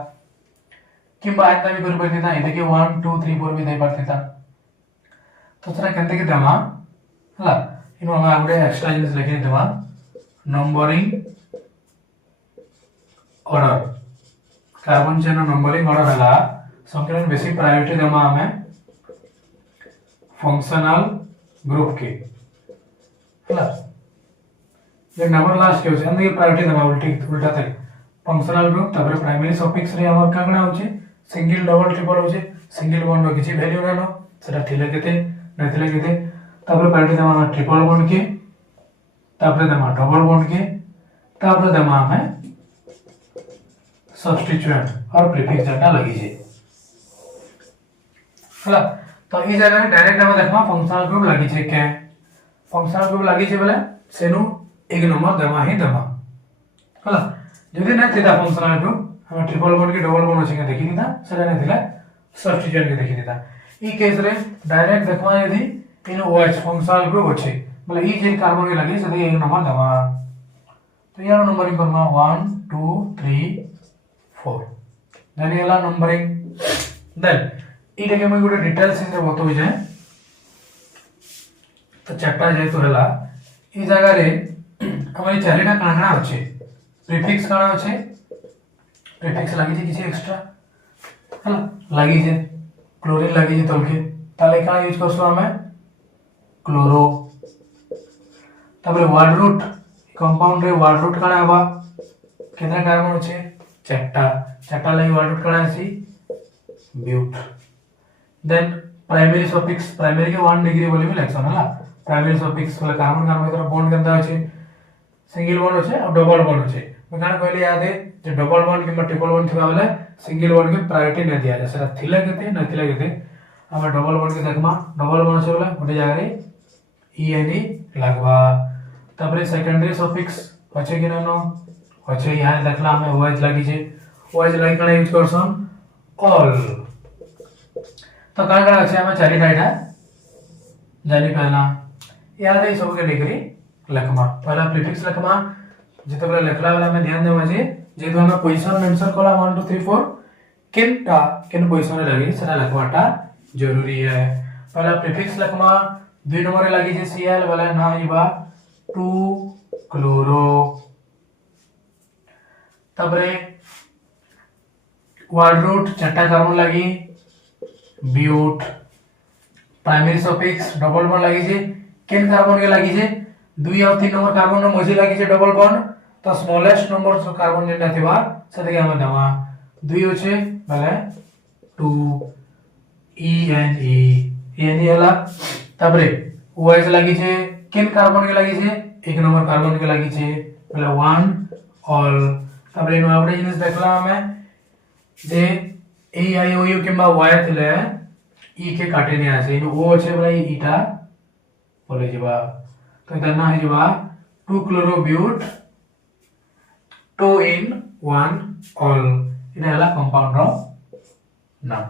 किंबा अंता भी कर परथिता ए देखिए 1 2 3 4 भी दे परथिता तो तरा केनते के दमा हला इनो हमें आगुडे एक्स्ट्रा जिनिस लिखि देवा numbering order carbon chain numbering order हला संपूर्ण बेसिक प्रायोरिटी देमा हमें फंक्शनल ग्रुप के हला जे नंबर लास्ट के होचे अंदे प्रायोरिटी दबा उल्टा तक फंक्शनल ग्रुप तापर प्राइमरी सफिक्स रे हमर कागणा होचे सिंगल डबल ट्रिपल होचे सिंगल बॉन्ड रो किछि वैल्यू नानो सेटा थिले केते नथिले केते तापर प्रायोरिटी दमा ट्रिपल बॉन्ड के तापर दमा डबल बॉन्ड के तापर दमा हमें सब्स्टिट्यूएंट और प्रीफिक्स डाटा लगी छे हला तो ई जगह रे डायरेक्ट हम देखबा फंक्शनल ग्रुप लगी छे के फंक्शनल ग्रुप लगी छे बोले सेनु एक नंबर दमा ही दमा हला जदि न थिता फंक्शनल ग्रुप हम ट्रिपल बॉन्ड के डबल बॉन्ड अछि के देखि दिता सेटा न थिला सब्स्टिट्यूएंट के देखि दिता ई केस रे डायरेक्ट देखबा यदि इन ओएच फंक्शनल ग्रुप अछि बोले ई जे कार्बन के लगी से एक नंबर दमा तो यार नंबरिंग करमा 1 2 3 4 देन येला नंबरिंग देन इटे के मैं गोटे डिटेल्स इन बतो जाय तो चैप्टर जे तो हला ई जगह रे हमर चारिटा काना अछि प्रीफिक्स काना अछि प्रीफिक्स लागि जे किछि एक्स्ट्रा हला लागि जे क्लोरीन लागि जे तलके ताले का यूज करसो हमें क्लोरो तबरे वर्ड रूट कंपाउंड रे वर्ड रूट काना हबा केतना कार्बन अछि चारटा लागि वर्ड रूट काना अछि but then primary suffix primary के 1 डिग्री बोली भी लेक्सन हला प्राइमरी सफिक्स वाला कार्बन कार्बन भीतर बॉन्ड केनता अछि सिंगल बॉन्ड अछि और डबल बॉन्ड अछि मैं काना कहली याद है जे डबल बॉन्ड किबा ट्रिपल बॉन्ड थिबा बेले सिंगल बॉन्ड के प्रायोरिटी न दिया जाय सेटा थिले केते न थिले केते हम डबल बॉन्ड के देखमा डबल बॉन्ड छै बोले गोटे जगह रे ई एन ई लगवा तबरे सेकेंडरी सफिक्स अछि कि ननो अछि यहां देखला हमें ओएच लागि छै ओएच लागि काना यूज करसन ऑल तो काना अछि हमें चारि डाटा जानि पहला याद है सब के डिग्री लखमा पहला प्रीफिक्स लखमा जते बेला लिखला वाला में ध्यान देबा जे तो हमें पोजीशन मेंशन कला 1 2 3 4 किन पोजीशन रे लगी सेटा लखवाटा जरूरी है पहला प्रीफिक्स लखमा 2 नंबर रे लगी जे Cl वाला ना इबा 2 क्लोरो तबरे वर्ड रूट चारटा कार्बन लगी but primary suffix double bond लगी जे केन कार्बन के लगी जे 2 और 3 नंबर कार्बन रो मझी लगी जे डबल बॉन्ड तो स्मॉलेस्ट नंबर जो कार्बन जे नथिबा सेते के हम दमा 2 होचे भले 2 एन ई हला तबरे ओएच लगी जे केन कार्बन के लगी जे एक नंबर कार्बन के लगी जे भले 1 ऑल तबरे नो आवडे जिनिस देखला हमें जे ए आई ओ यू किंबा वाय थिले ई के काटे ने आसे इन ओ छे भाई ईटा बोले जिबा तो करना है जिबा 2 क्लोरोब्यूट 2 in 1 all इने हला कंपाउंड रो नाम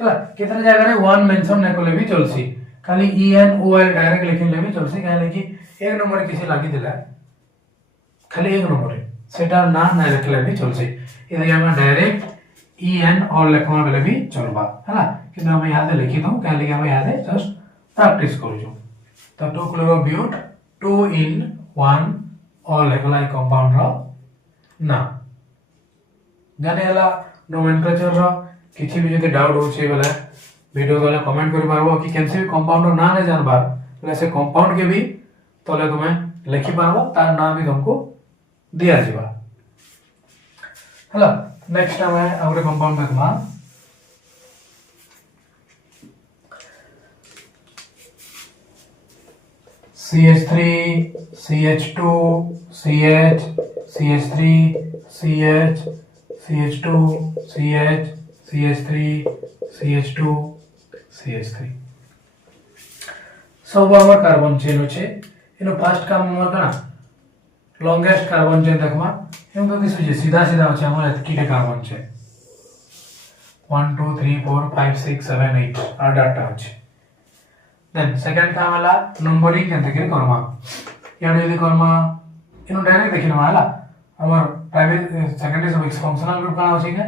हला केतना जगह रे 1 मेंशन न कोले भी चलसी खाली E N O L direct लिखिन ले भी चलसी काहे कि एक नंबर किसी लागी देला खाली एक नंबर सेटा ना ना लिखले भी चलसी इधर हम डायरेक्ट ई एन और लिखवा बेले भी चलबा हला कि हम यहां से लिखि दऊ काहे कि हम यहां से जस्ट प्रैक्टिस करू जो तो 2 क्लोरोब्यूट 2 in 1 all लिखला कंपाउंड रो ना जाने हला नोमेनक्लेचर रो किछि भी जते डाउट होछे बेला वीडियो वाला कमेंट करि पारबो कि कैसे भी कंपाउंड रो ना ने जानबार बेला से कंपाउंड के भी तले तुमे लिखि पारबो तार नाम भी तुमको दिया जिबा हला नेक्स्ट हमें और compound देखमा CH3 CH2 CH CH3 CH CH2 CH CH3 CH2 CH3 सब हमर कार्बन चेन होचे इनो फर्स्ट काम हमर कना लॉन्गेस्ट कार्बन चेन देखमा एम तो दिसु जे सीधा सीधा होचे हमर एतकीटा कार्बन चेन 1 2 3 4 5 6 7 8 आ डाटा होचे देन सेकंड काम वाला नंबरिंग केनते के करमा यानी यदि करमा इनो डायरेक्ट देखिन वाला हमर primary secondary suffix functional group का होचे के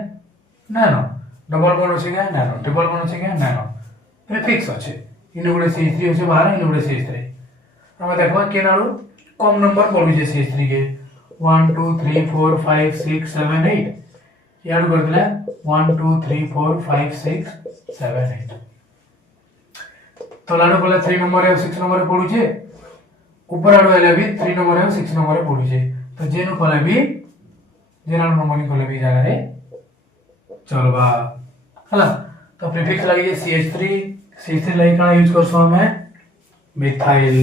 नानो डबल बॉन्ड होचे के नानो ट्रिपल बॉन्ड होचे के नानो प्रीफिक्स होचे इनो गुडे CH3 होचे बाहर इनो गुडे CH3 हम देखबा केनारो कम नंबर बोलु जे CH3 के 1 2 3 4 5 6 7 8 याड कर दिला 1 2 3 4 5 6 7 8 तलाडो बोले 3 नंबर और 6 नंबर पड़ुचे ऊपर आडो एले भी 3 नंबर और 6 नंबर पड़ुचे तो जेनु कले भी जेना नंबरिंग कले भी जगह रे चलबा हला तो प्रीफिक्स लगी जे CH3 लगी काना यूज करसो हमें मिथाइल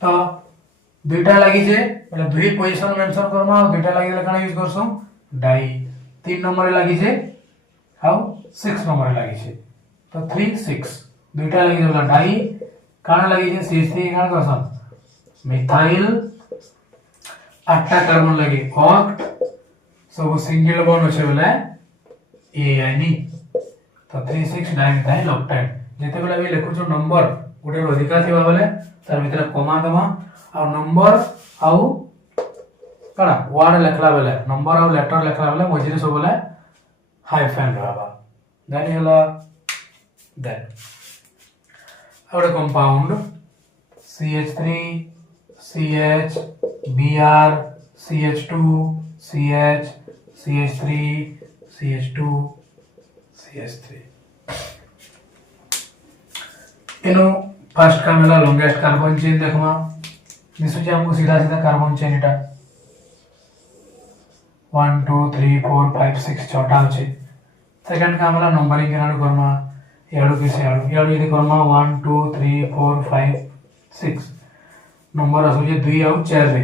तो दुईटा लगी जे मतलब दुई पोजीशन मेंशन करमा और दुईटा लगी काना यूज करसो डाई 3 नंबर लगी जे हाउ 6 नंबर लगी छे तो 3 6 दुईटा लगी जे डाई काना लगी जे CH3 काना करसन मिथाइल 8टा कार्बन लगी ऑक्ट सब सिंगल बॉन्ड होछे बोले एआईनी तो 3 6 डाइमिथाइल ऑक्टाइड जेते बेला भी लिखु जो नंबर गोटे अधिका थिबा बेले तार भितर कमा दमा आ नंबर आउ कणा वर्ड लेखला बेले नंबर आउ लेटर लेखला बेले मझिरे सब बेले हाइफेन रहबा देन हला देन और compound CH3 CH Br CH2 CH CH3 CH2 CH3 इनो फर्स्ट का मेला लॉन्गेस्ट कार्बन चेन देखमा दिसु जे हमको सीधा सीधा कार्बन चेन एटा 1 2 3 4 5 6 छटा अछि सेकंड का मेला नंबरिंग केनाडो करमा याडो किसे याडो यदि करमा 1 2 3 4 5 6 नंबर असु जे 2 आउ 4 रे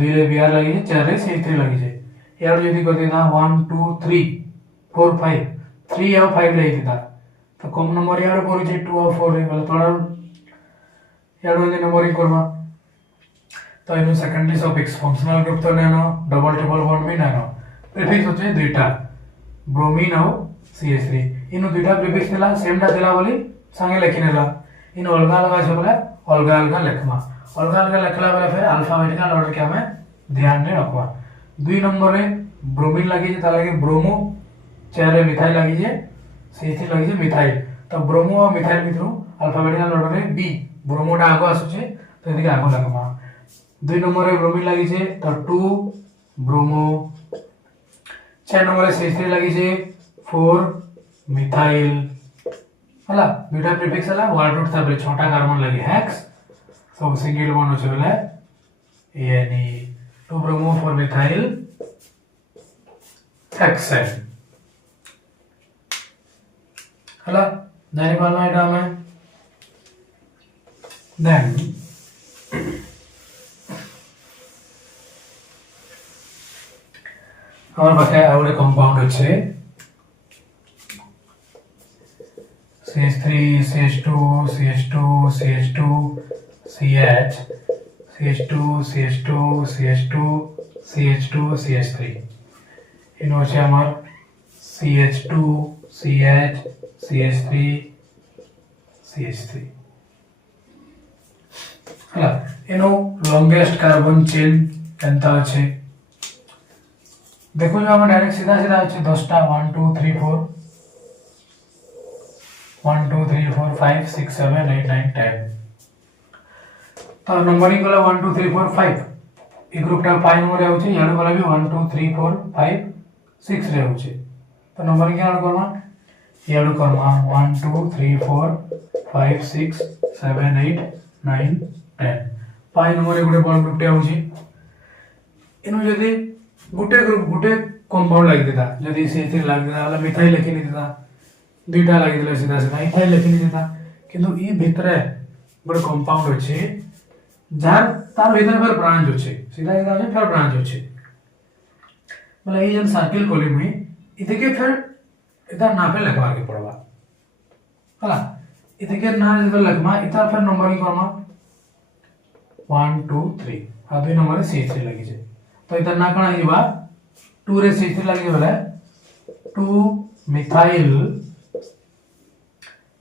2 रे बिआर लगी जे 4 रे CH3 लगी जे याडो यदि कर देना 1 2 3 4 5 3 आउ 5 ले दिता तो कम नंबर यार पर जे 2 और 4 रे वाला थोड़ा यार वाले नंबरिंग करमा तो इनो सेकेंडरी सफिक्स फंक्शनल ग्रुप तो नेनो डबल ट्रिपल बॉन्ड भी नेनो प्रीफिक्स होचे दुईटा ब्रोमीन और CH3 इनो दुईटा प्रीफिक्स थिला सेम टा थिला बोली संगे लिखि नेला इन अलगा अलगा छ बोले अलगा अलगा लिखला बेले फिर अल्फाबेटिकल ऑर्डर के हमें ध्यान रे रखवा 2 नंबर रे ब्रोमीन लगी जे ता लगे ब्रोमो 4 रे मिथाइल लगी जे CH3 लगी जे मिथाइल तो ब्रोमो और मिथाइल मित्रों अल्फाबेटिकल ऑर्डर रे बी ब्रोमोटा आगो आसुचे तो एदिके आगो लगमा 2 नंबर रे ब्रोमीन लगी जे तो 2 ब्रोमो 4 नंबर रे CH3 लगी जे 4 मिथाइल हला दुटा प्रीफिक्स हला वर्ड रूट ताबले छोटा कार्बन लगी हेक्स सब सिंगल बॉन्ड होचे बोले यानी 2 ब्रोमो 4 मिथाइल हेक्सेन हला जानी पालना एटा हमें देन हमारे पाखे आउटे कंपाउंड होचे CH3 CH2 CH2 CH2 CH CH2 CH2 CH2 CH2 CH3 इन होचे हमार CH2 CH CH3 CH3 हला इनो लॉन्गेस्ट कार्बन चेन केनता अछि देखो जो हम डायरेक्ट सीधा सीधा अछि 10 टा 1 2 3 4 1 2 3 4 5 6 7 8 9 10 तो नंबरिंग वाला 1 2 3 4 5 ए ग्रुप टा 5 नंबर होछि याडो वाला भी 1 2 3 4 5 6 रे होछि तो नंबरिंग याडो करमा याडो करमा 1 2 3 4 5 6 7 8 9 10 5 नंबर गुटे बॉन्ड ग्रुप टे होछि इनु जदी गुटे ग्रुप गुटे कंपाउंड लागि देता जदी CH3 लागि देता वाला मिथाइल लिखि नि देता दुईटा लागि देले सीधा सीधा इथाइल लिखि नि देता किंतु ई भितरे गुटे कंपाउंड अछि जार तार भीतर पर ब्रांच अछि सीधा सीधा अछि फिर ब्रांच अछि मतलब ई जन सर्किल कॉलम में इतके फिर इधर ना पे लिखवा के पड़वा हला इतके ना जब लिखमा इधर फिर नंबरिंग करमा 1 2 3 आ दुई नंबर CH3 लागि जे तो इधर ना कणा हिबा 2 रे CH3 लागि बेले 2 मिथाइल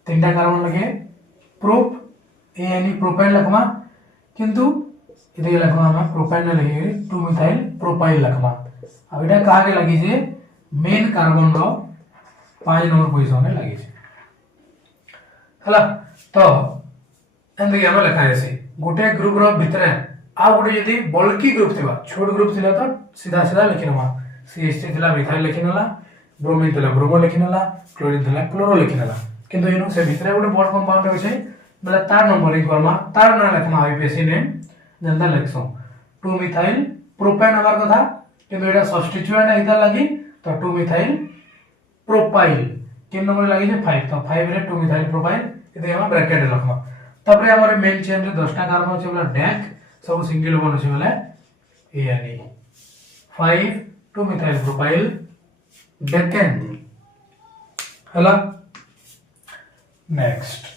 तीनटा कार्बन लगे प्रोप ए यानी प्रोपाइल लिखमा किंतु इधर लिखमा हम प्रोपाइल न लिखे 2 मिथाइल प्रोपाइल लिखमा अब एटा कहा के लागि जे मेन कार्बन रो 5 नंबर पोजीशन में लागि जे हला तो एंड के हम लिखा है गोटे ग्रुप रो भितरे आ गोटे यदि बल्की ग्रुप थिबा छोट ग्रुप थिला तो सीधा सीधा लिखिनमा CH3 थिला मिथाइल लिखिनला ब्रोमीन थिला ब्रोमो लिखिनला क्लोरीन थिला क्लोरो लिखिनला किंतु इनु से भितरे गोटे बड़ कंपाउंड होय छै बोले तार नंबरिंग करमा तार ना लिखमा आईपीएसी नेम जनता लिखसो 2 मिथाइल प्रोपेन हमार कथा किंतु एटा सब्स्टिट्यूएंट इधर लगी तो 2 मिथाइल प्रोपाइल किन नंबर लगी जे 5 तो 5 रे 2 मिथाइल प्रोपाइल इते हम ब्रैकेट लिखमा तबरे हमर मेन चेन रे 10 टा कार्बन अछि बोला डैक सब सिंगल बन अछि बोला एएनई 5 2 मिथाइल प्रोपाइल डेकेन हला नेक्स्ट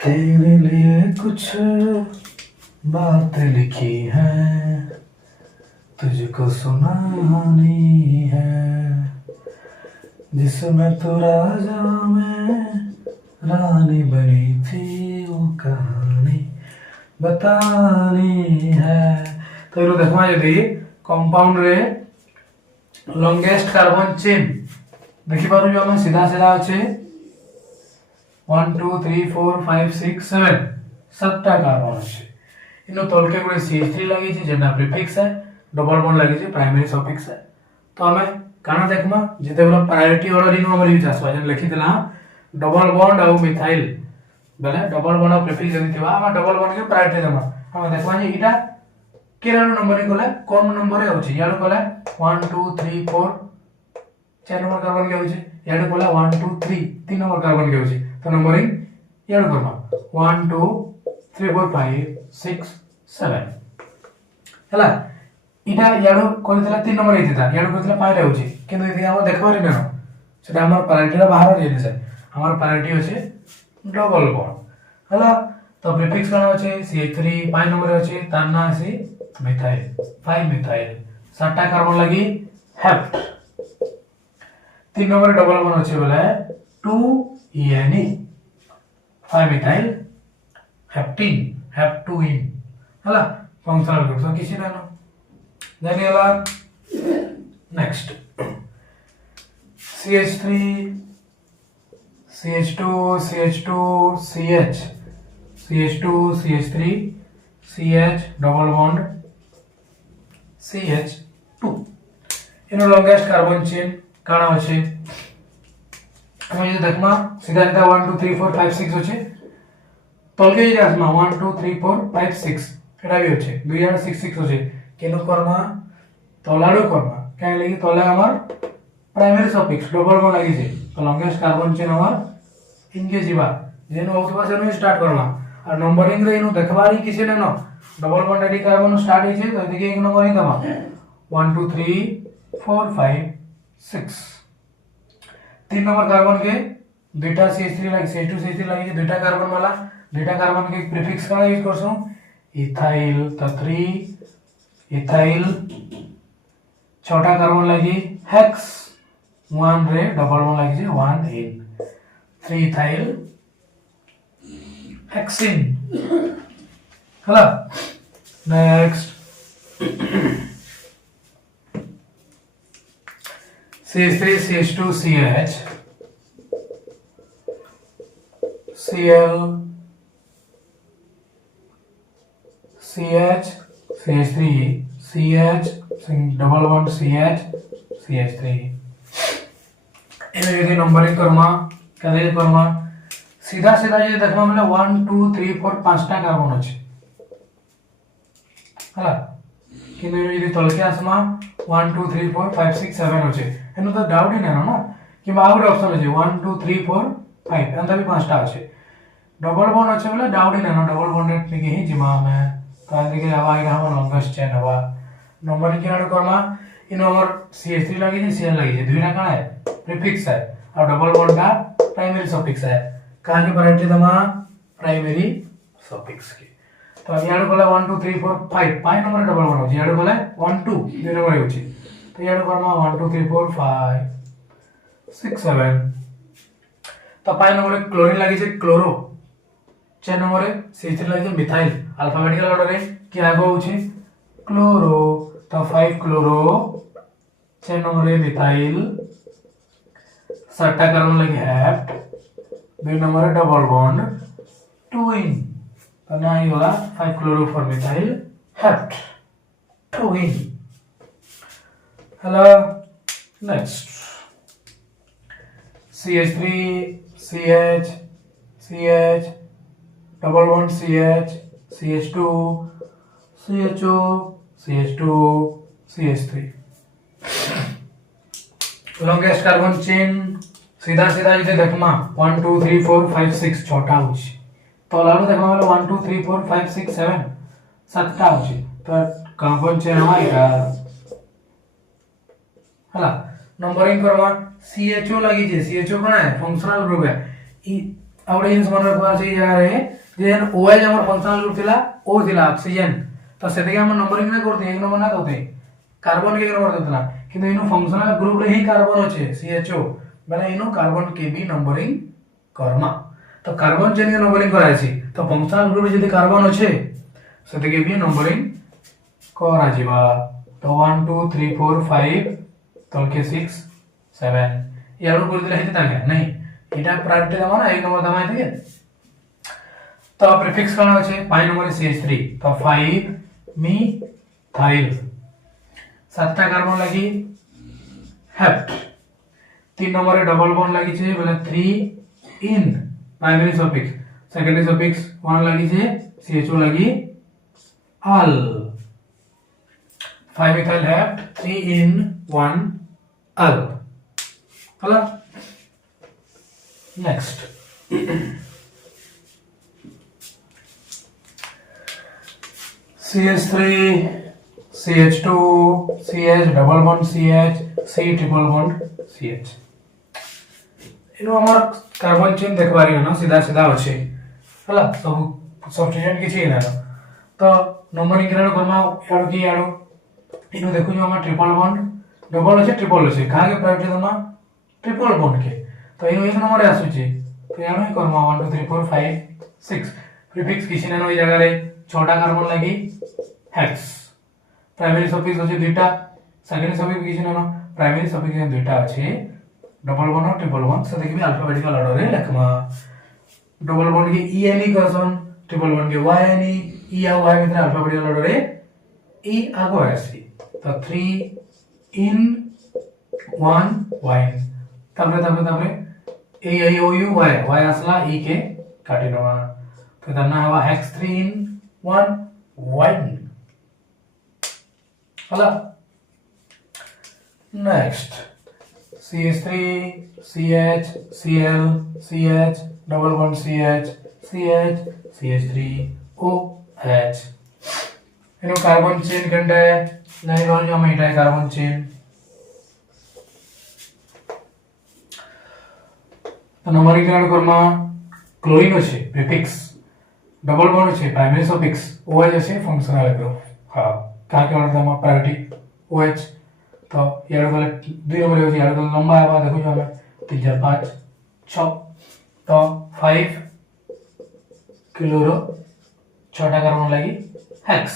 तेरे लिए कुछ बात लिखी है तुझको सुनानी है जिसमें तू राजा में रानी बनी थी वो कहानी बतानी है तो ये देखो यदि कंपाउंड रे लॉन्गेस्ट कार्बन चेन देखि पारु जो हम सीधा सीधा अच्छे 1 2 3 4 5 6 7 7टा कार्बन अच्छे इनो तलके गुडे CH3 लागि छै जेना प्रीफिक्स है डबल बॉन्ड लागि छै प्राइमरी सफिक्स है तो हमें काना देखमा जेते बोला प्रायोरिटी ऑर्डर इन हमर यूज आसवा जन लिखि देला डबल बॉन्ड और मिथाइल बेले डबल बॉन्ड और प्रीफिक्स जनि थिबा हम डबल बॉन्ड के प्रायोरिटी देमा हम देखमा जे इटा केरानो नंबर कोला कम नंबर है होछि याडो कोला 1 2 3 4 चार नंबर कार्बन के होछि याडो कोला 1 2 3 तीन नंबर कार्बन के होछि तो नंबरिंग याडो करमा 1 2 3 4 5 6 7 हला इटा याडो कोइतला 3 नंबर हेतिता याडो कोइतला 5 रहउछि किंतु इति हम देखबारि न सेटा हमर प्रायोरिटी रा बाहर जेने से हमर प्रायोरिटी होछि डबल बॉन्ड हला तो प्रीफिक्स काना होछि CH3 5 नंबर होछि तार ना अछि मिथाइल 5 मिथाइल 7टा कार्बन लागि हेप्ट 3 नंबर डबल बॉन्ड होछि बोले 2 ENE 5 मिथाइल हेप्टीन हेप 2 इन हला फंक्शनल ग्रुप तो किसी ना धन्यवाद next CH3 CH2 CH2 CH CH2 CH3 CH double bond CH2 इनो लॉन्गेस्ट कार्बन चेन काना होचे हम ये देखमा सीधा सीधा 1 2 3 4 5 6 होचे तलके जे आसमा 1 2 3 4 5 6 एटा भी होचे 2 यार 6 6 होचे केनो कर्मा तलाडो कर्मा काहे लागि तले हमर प्राइमरी सफिक्स डबल बॉन्ड लागि छै तो लॉन्गेस्ट कार्बन चेन हमर इनके जीवा जेनो होतबा से स्टार्ट कर्मा और नंबरिंग रे इनो देखबारी किसे ने न डबल बॉन्ड एडी कार्बन स्टार्ट होई छै तो एदिके एक नंबर ही दमा 1 2 3 4 5 6 तीन नंबर कार्बन के दुटा CH3 लागि CH2 CH3 लागि दुटा कार्बन वाला दुटा कार्बन के प्रीफिक्स का यूज करसो इथाइल तो 3 इथाइल छोटा कार्बन लागि हेक्स 1 रे डबल बॉन्ड लागि छै 1 इन 3 इथाइल हेक्सिन हला next CH3 CH2 CH Cl CH CH3 CH double bond CH CH3 इने यदि नंबरिंग करमा कदे करमा सीधा सीधा ये देखबा मतलब 1 2 3 4 5टा कार्बन अछि हला किने यदि तलके आसमा 1 2 3 4 5 6 7 अछि एनो तो डाउट ही ना कि आउट ऑप्शन अछि 1 2 3 4 5 अंदर भी 5टा अछि डबल बॉन्ड अछि बोले डाउट ही ना डबल बॉन्ड ने के ही जिमा में काहे के हवा इरा हम लॉन्गेस्ट चेन हवा नंबर के आड करमा इन हमर CH3 लागि जे Cl लागि जे दुईटा काना है प्रीफिक्स है और डबल बॉन्ड का प्राइमरी सफिक्स है कहां की प्रायोरिटी दमा प्राइमरी सफिक्स की तो अब याड कोला 1 2 3 4 5 5 नंबर डबल बॉन्ड हो याड कोला 1 2 दुई नंबर होची तो याड करमा 1 2 3 4 5 6 7 तो 5 नंबर क्लोरीन लागि जे क्लोरो 6 नंबर CH3 लागि जे मिथाइल अल्फाबेटिकल ऑर्डर रे कि आगो होची क्लोरो तो 5 क्लोरो 6 नंबर मिथाइल 7टा कार्बन लागि hept 2 number double bond 2 ene तो ना ही होगा 5 क्लोरोफॉर्मिथाइल hept 2 ene hello next CH3 CH CH double bond CH CH2 CHO CH2 CH3 longest carbon chain सीधा सीधा যদি দেখমা 1 2 3 4 5 6 ছটা হচ্ছে তো লালু দেখমা হলো 1 2 3 4 5 6 7 সাতটা হচ্ছে তো कार्बन चेन हवा এটা हला नंबरिंग करवा CHO लगी जे CHO कोन है फंक्शनल ग्रुप है ई आवडे इन मन रखवा छै जगह रे जेन OH हमर फंक्शनल ग्रुप थिला O थिला ऑक्सीजन तो सेते हम नंबरिंग ना करते एक नंबर ना होते कार्बन के नंबर देतला किंतु इनो फंक्शनल ग्रुप रे ही कार्बन होचे CHO माने इनो कार्बन के भी नंबरिंग करमा तो कार्बन चेन के नंबरिंग कराय छी तो फंक्शनल ग्रुप जदी कार्बन होचे सेते के भी नंबरिंग करा जीवा तो 1 2 3 4 5 तलके 6 7 यारो कर दिले हेते ताके नहीं एटा प्रायोरिटी दमा ना एक नंबर दमा दिए तो प्रीफिक्स कोन होचे 5 नंबर CH3 तो 5 मिथाइल सातटा कार्बन लगी हेप्ट 3 नंबर डबल बॉन्ड लगी छे बोले 3 in primary suffix secondary suffix 1 लगी छे CHO लगी अल 5 methyl hept 3 in 1 al hala next CH3 CH2 CH double bond CH C triple bond CH इनो हमर कार्बन चेन देखबारी ना सीधा सीधा होचे हला सब सब्स्टिट्यूएंट किछि ना तो नंबरिंग केना करमा याडो की याडो इनो देखु जो हम ट्रिपल बॉन्ड डबल আছে ट्रिपल আছে काहे के प्रायोरिटी दमा ट्रिपल बॉन्ड के तो इनो एक नंबर आसुची तो यानो ही करमा 1 2 3 4 5 6 प्रीफिक्स किछि ना ओई जगह रे छोटा कार्बन लागि हेक्स प्राइमरी सफिक्स होचे दुटा सेकेंडरी सफिक्स किछि ना प्राइमरी सफिक्स दुटा আছে डबल बॉन्ड और ट्रिपल बॉन्ड से देखबी अल्फाबेटिकल ऑर्डर रे लिखमा डबल बॉन्ड के ENE करसन ट्रिपल बॉन्ड के YNE E आ Y मित्र अल्फाबेटिकल ऑर्डर रे E आगो आसी तो 3 in 1 wine तापरे A I O U Y असला E के काटी नवा तो करना हवा hex 3 in 1 wine हला next CH3 CH Cl CH double bond CH CH CH3 OH इनो कार्बन चेन कंडे नहीं रोल जो हम इटा कार्बन चेन तो नंबर इकरण करमा क्लोरीन होचे प्रीफिक्स डबल बॉन्ड होचे प्राइमरी सफिक्स OH होचे फंक्शनल ग्रुप हां का के ऑर्डर दमा प्रायोरिटी OH तो यार वाला 2 नंबर होचे यार वाला लंबा है देखो जो हमें 3 4 5 6 तो 5 क्लोरो छोटा कार्बन लगी hex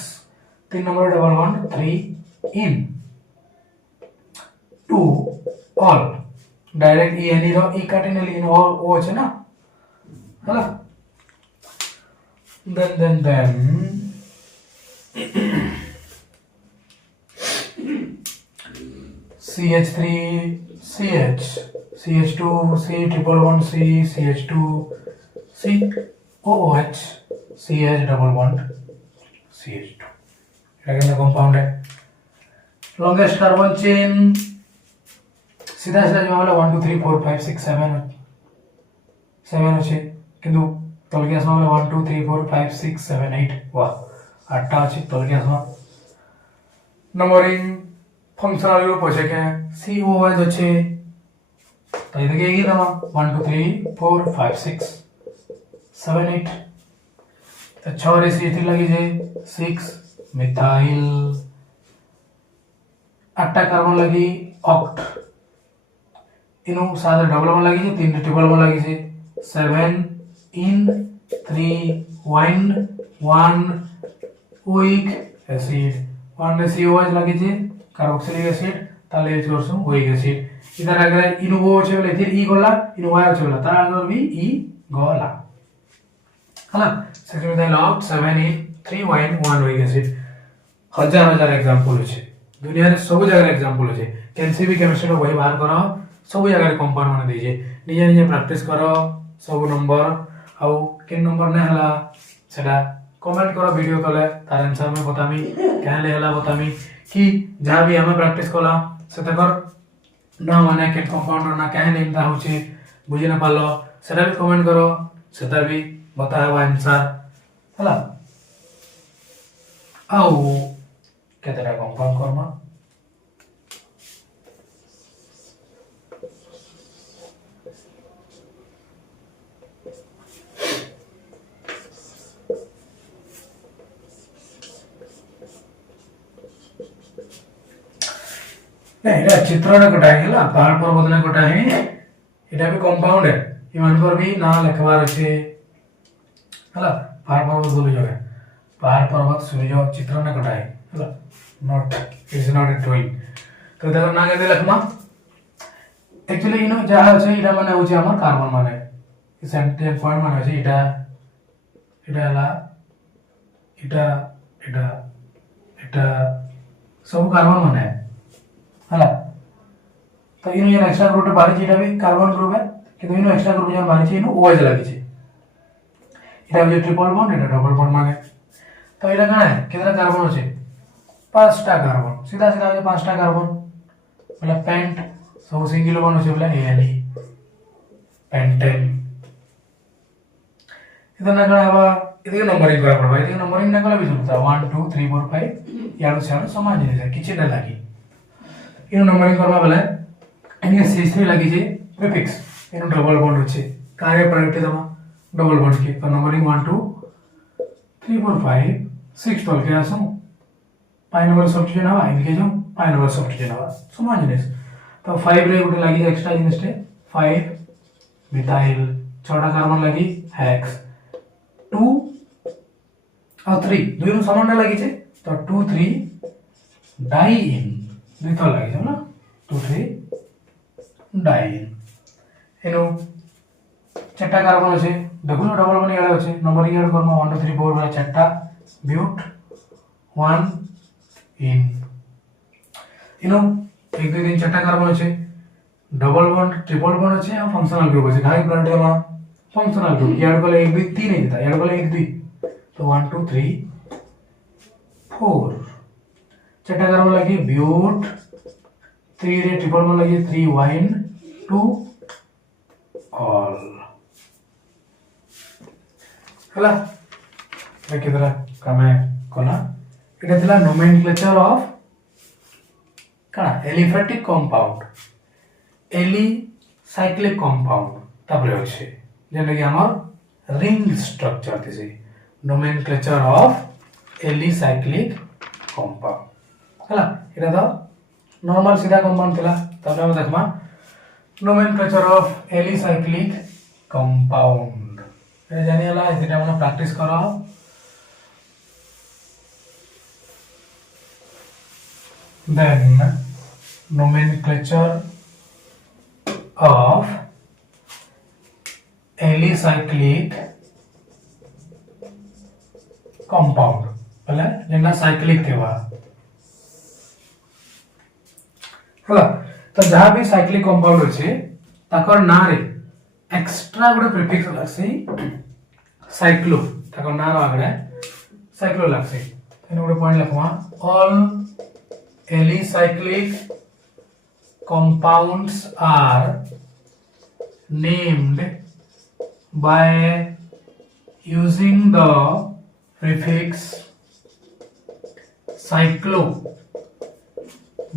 3 number double bond 3 in 2 all direct ENE रो E काटिने लिन और O আছে না হলো then CH3 CH CH2 C triple bond C CH2 C OOH CH double bond CH2 এটা কিন্তু কম্পাউন্ড है लॉन्गेस्ट कार्बन चेन सीधा सीधा जो वाला 1 2 3 4 5 6 7 7 আছে কিন্তু তলকে আসা वाला 1 2 3 4 5 6 7 8 वाह 8 টা আছে তলকে আসা नंबरिंग फंक्शनल ग्रुप আছে के COOH আছে তাই দেখে এগিয়ে নাও 1 2 3 4 5 6 7 8 तो 6 रे C3 लगी जे 6 मिथाइल 8 कार्बन लगी ऑक्ट इनो साथ डबल बॉन्ड लगी जे 3 ट्रिपल बॉन्ड लगी जे 7 in 3 1 1 weak acid 1 COH लगी जे कार्बोक्सिलिक एसिड ताले यूज करसु weak acid इधर अगर इनो O আছে বলে फिर E গলা इनो Y আছে বলে তার আগে भी E গলা হলা second methyl oct 7 in 3 1 1 weak acid हजार हजार एग्जांपल আছে দুনিয়ার সব জায়গার एग्जांपल আছে কেনসিবি কেমিস্ট্রি বই বাহার করা सब जगह कंपाउंड माने दीजिए निजे निजे प्रैक्टिस करो सब नंबर आउ किन नंबर ने हला सेटा कमेंट करो वीडियो तले तार आंसर में बतामी कहले हला बतामी कि जहां भी हमें प्रैक्टिस कला से तकर ना माने के कंपाउंड ना कहे नहीं ता होची बुझी ना पालो सेटा भी कमेंट करो सेटा भी बतावा आंसर हला आउ केतेटा कंपाउंड करमा नहीं এটা চিত্রটা কোটা হেলা পাহাড় পর্বত না কোটা হে এটা भी कंपाउंड है इमानकर भी ना लिखवार আছে हला पहाड़ पर्वत बोली जगह पहाड़ पर्वत सूर्य चित्र ना कोटा है हला not is not a drawing तो देखो ना के लिखमा एक्चुअली इनो जहा আছে এটা মানে হচ্ছে আমার কার্বন মানে সেন্টার পয়েন্ট মানে হচ্ছে এটা এটা হলা এটা এটা এটা सब कार्बन माने हला तो इनो ये एक्स्ट्रा ग्रुप बारी जेटा भी कार्बन ग्रुप है কিন্তু ইনো এক্সট্রা গ্রুপ যখন বানিয়েছি ইনো ওয়াইজ লাগিয়েছে এটা হচ্ছে ট্রিপল বন্ড এটা ডবল বন্ড মানে তো এটা কানা है कितना कार्बन আছে पांचटा कार्बन सीधा सीधा है पांचटा कार्बन मतलब पेंट सब सिंगल बॉन्ड আছে বলে এলি पेंटेन ಇದನ್ನ ಕಣ अब ಇದಕ್ಕೆ ನಂಬರಿಂಗ್ করা পড়বা ಇದಕ್ಕೆ ನಂಬರಿಂಗ್ না করলে भी चलता 1 2 3 4 5 यार से समान जिनिस है किछि ना लागी इनो नंबरिंग करबा बेले एनी C3 लागी जे प्रीफिक्स इनो डबल बॉन्ड होचे कार्य प्रायोरिटी दमा डबल बॉन्ड के तो नंबरिंग 1 2 3 4 5 6 तोल के आसो पाई नंबर सब्स्टिट्यूट हवा इनके जो पाई नंबर सब्स्टिट्यूट हवा समान जिनिस तो 5 रे गुटे लागी एक्स्ट्रा जिनिस टे 5 मिथाइल छोटा कार्बन लागी हेक्स 2 और 3 दुई नु समान लागी छे तो 2 3 डाइइन दुई तो लागी छ ना 2 3 डाइइन एनो चारटा कार्बन আছে দেখুন ডবল বন্ড ইয়াড়ে আছে নম্বরিং ইয়াড় করব 1 2 3 4 মানে চারটা বিউট 1 ইন এনো 1 2 3 চারটা কার্বন আছে ডবল বন্ড ট্রিপল বন্ড আছে আর ফাংশনাল গ্রুপ আছে ঘাই প্লান্ট মা ফাংশনাল গ্রুপ ইয়াড় গলে 1 2 3 नहीं था यार गले 1 2 तो 1 2 3 4 चारटा कार्बन लगी ब्यूट 3 रे ट्रिपल बॉन्ड लगी 3 वाइन 2 ऑल हला देखि दरा कमे कोना इटा दिला नोमेनक्लेचर ऑफ कना aliphatic compound alicyclic compound तापरे होचे जेने कि हमर रिंग स्ट्रक्चर दिसे nomenclature of alicyclic compound हला इटा तो नॉर्मल सीधा कंपाउंड थिला तब हम देखमा nomenclature of alicyclic compound ए जानि हला एटा हम प्रैक्टिस करो then nomenclature of alicyclic compound पहले जेना साइक्लिक थेवा हला तो जहां भी साइक्लिक कंपाउंड अछि ताकर ना रे एक्स्ट्रा गुडे प्रीफिक्स लागसी साइक्लो ताकर ना आगडे साइक्लो लागसी एने गुडे पॉइंट लिखवा all alicyclic compounds are named by using the prefix cyclo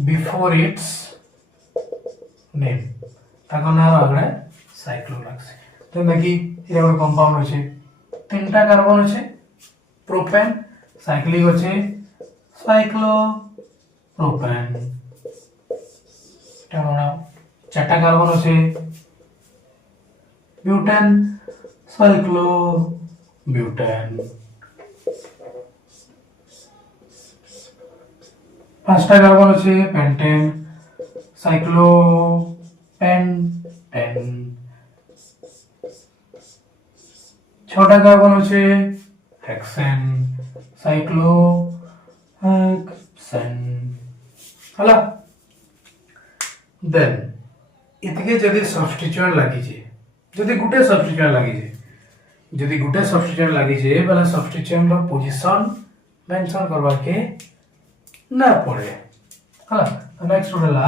before its name ताको ना आगडे साइक्लो लागसे तो बाकी एटा ଗୋଟେ कंपाउंड আছে তিনটা কার্বন আছে প্রোপেন সাইক্লিক আছে সাইক্লো प्रोपेन टाणा चारटा कार्बन আছে ब्यूटेन साइक्लो ब्यूटेन पांचटा कार्बन আছে पेंटेन साइक्लो पेंटेन छटा कार्बन আছে हेक्सेन साइक्लो हेक्सेन हला देन इतके जदि सब्स्टिट्यूएंट लागि जे जदि गुटे सब्स्टिट्यूएंट लागि जे जदि गुटे सब्स्टिट्यूएंट लागि जे बेला सब्स्टिट्यूएंट रो पोजीशन मेंशन करबा के ना पड़े हला नेक्स्ट होला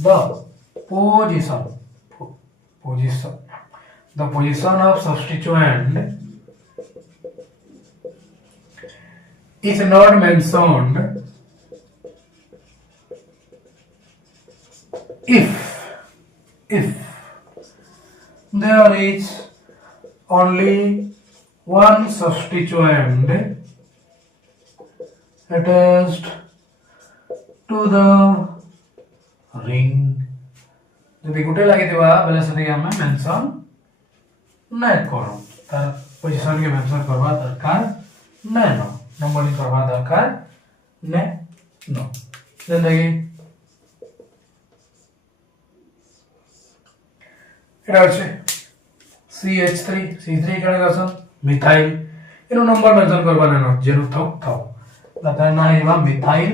the position position the position of substituent is not mentioned if there is only one substituent attached to the ring यदि गुटे लगे दिवा बेले से हमें मेंशन नहीं करो तार पोजीशन के मेंशन करवा दरकार नहीं नो नंबरिंग करवा दरकार नहीं नो जिंदगी এটা হচ্ছে CH3 C3 কেন গছন মিথাইল এনো নম্বর মেনশন করবা না যেন থক থক দাদা না এবা মিথাইল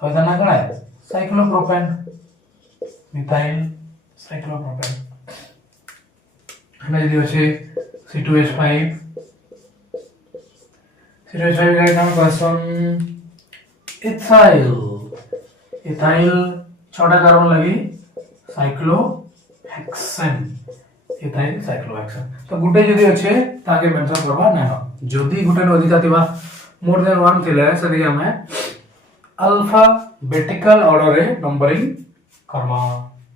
হয়তো না কড়ায় সাইক্লোপ্রোপেন মিথাইল সাইক্লোপ্রোপেন এখানে যদি হচ্ছে C2H5 C2H5 এর নাম গছন ইথাইল ইথাইল 6টা কার্বন লাগি সাইক্লোহেক্সেন ইথাইল সাইক্লোহেক্সেন তো গুটে যদি আছে তাকে মেনশন করবা না যদি গুটে ଅଧିକା थिबा मोर देन 1 थिले सदी हमें अल्फाबेटिकल ऑर्डर रे नंबरिंग कर्मा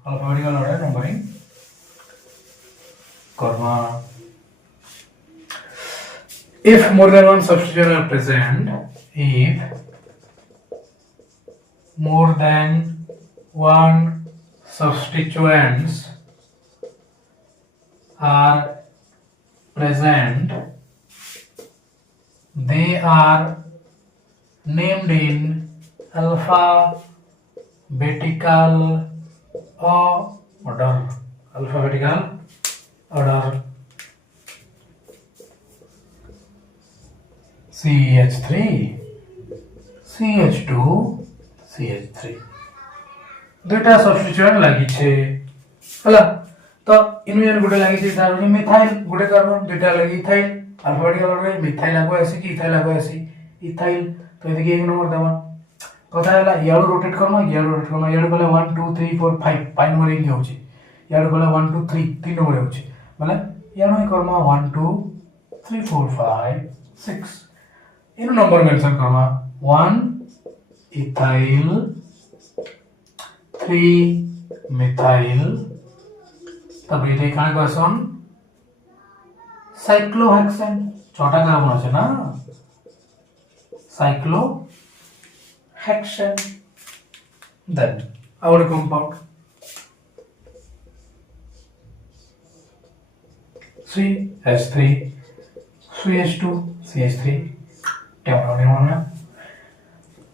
अल्फाबेटिकल ऑर्डर रे numbering Karma if more than one substituent are present if more than one substituents are present they are named in alphabetical order CH3 CH2 CH3 दुटा substituent लागि छे हला तो इनमें गुटे लागि छे तार मिथाइल गुटे कार्बन दुटा लागि इथाइल अल्फाबेटिकल ऑर्डर में मिथाइल लागो आसी कि इथाइल लागो आसी इथाइल तो इदके एक नंबर दवा कथा हला याडो रोटेट करमा याडो गले 1 2 3 4 5 5 नंबर इन होची याडो गले 1 2 3 3 नंबर होची माने याडो करमा 1 2 3 4 5 6 इन नंबर मेंशन करमा 1 इथाइल 3 मिथाइल तब ये कहां क्वेश्चन साइक्लोहेक्सेन छोटा कार्बन আছে না cyclohexane then our compound CH3 CH2 CH3 table ने माना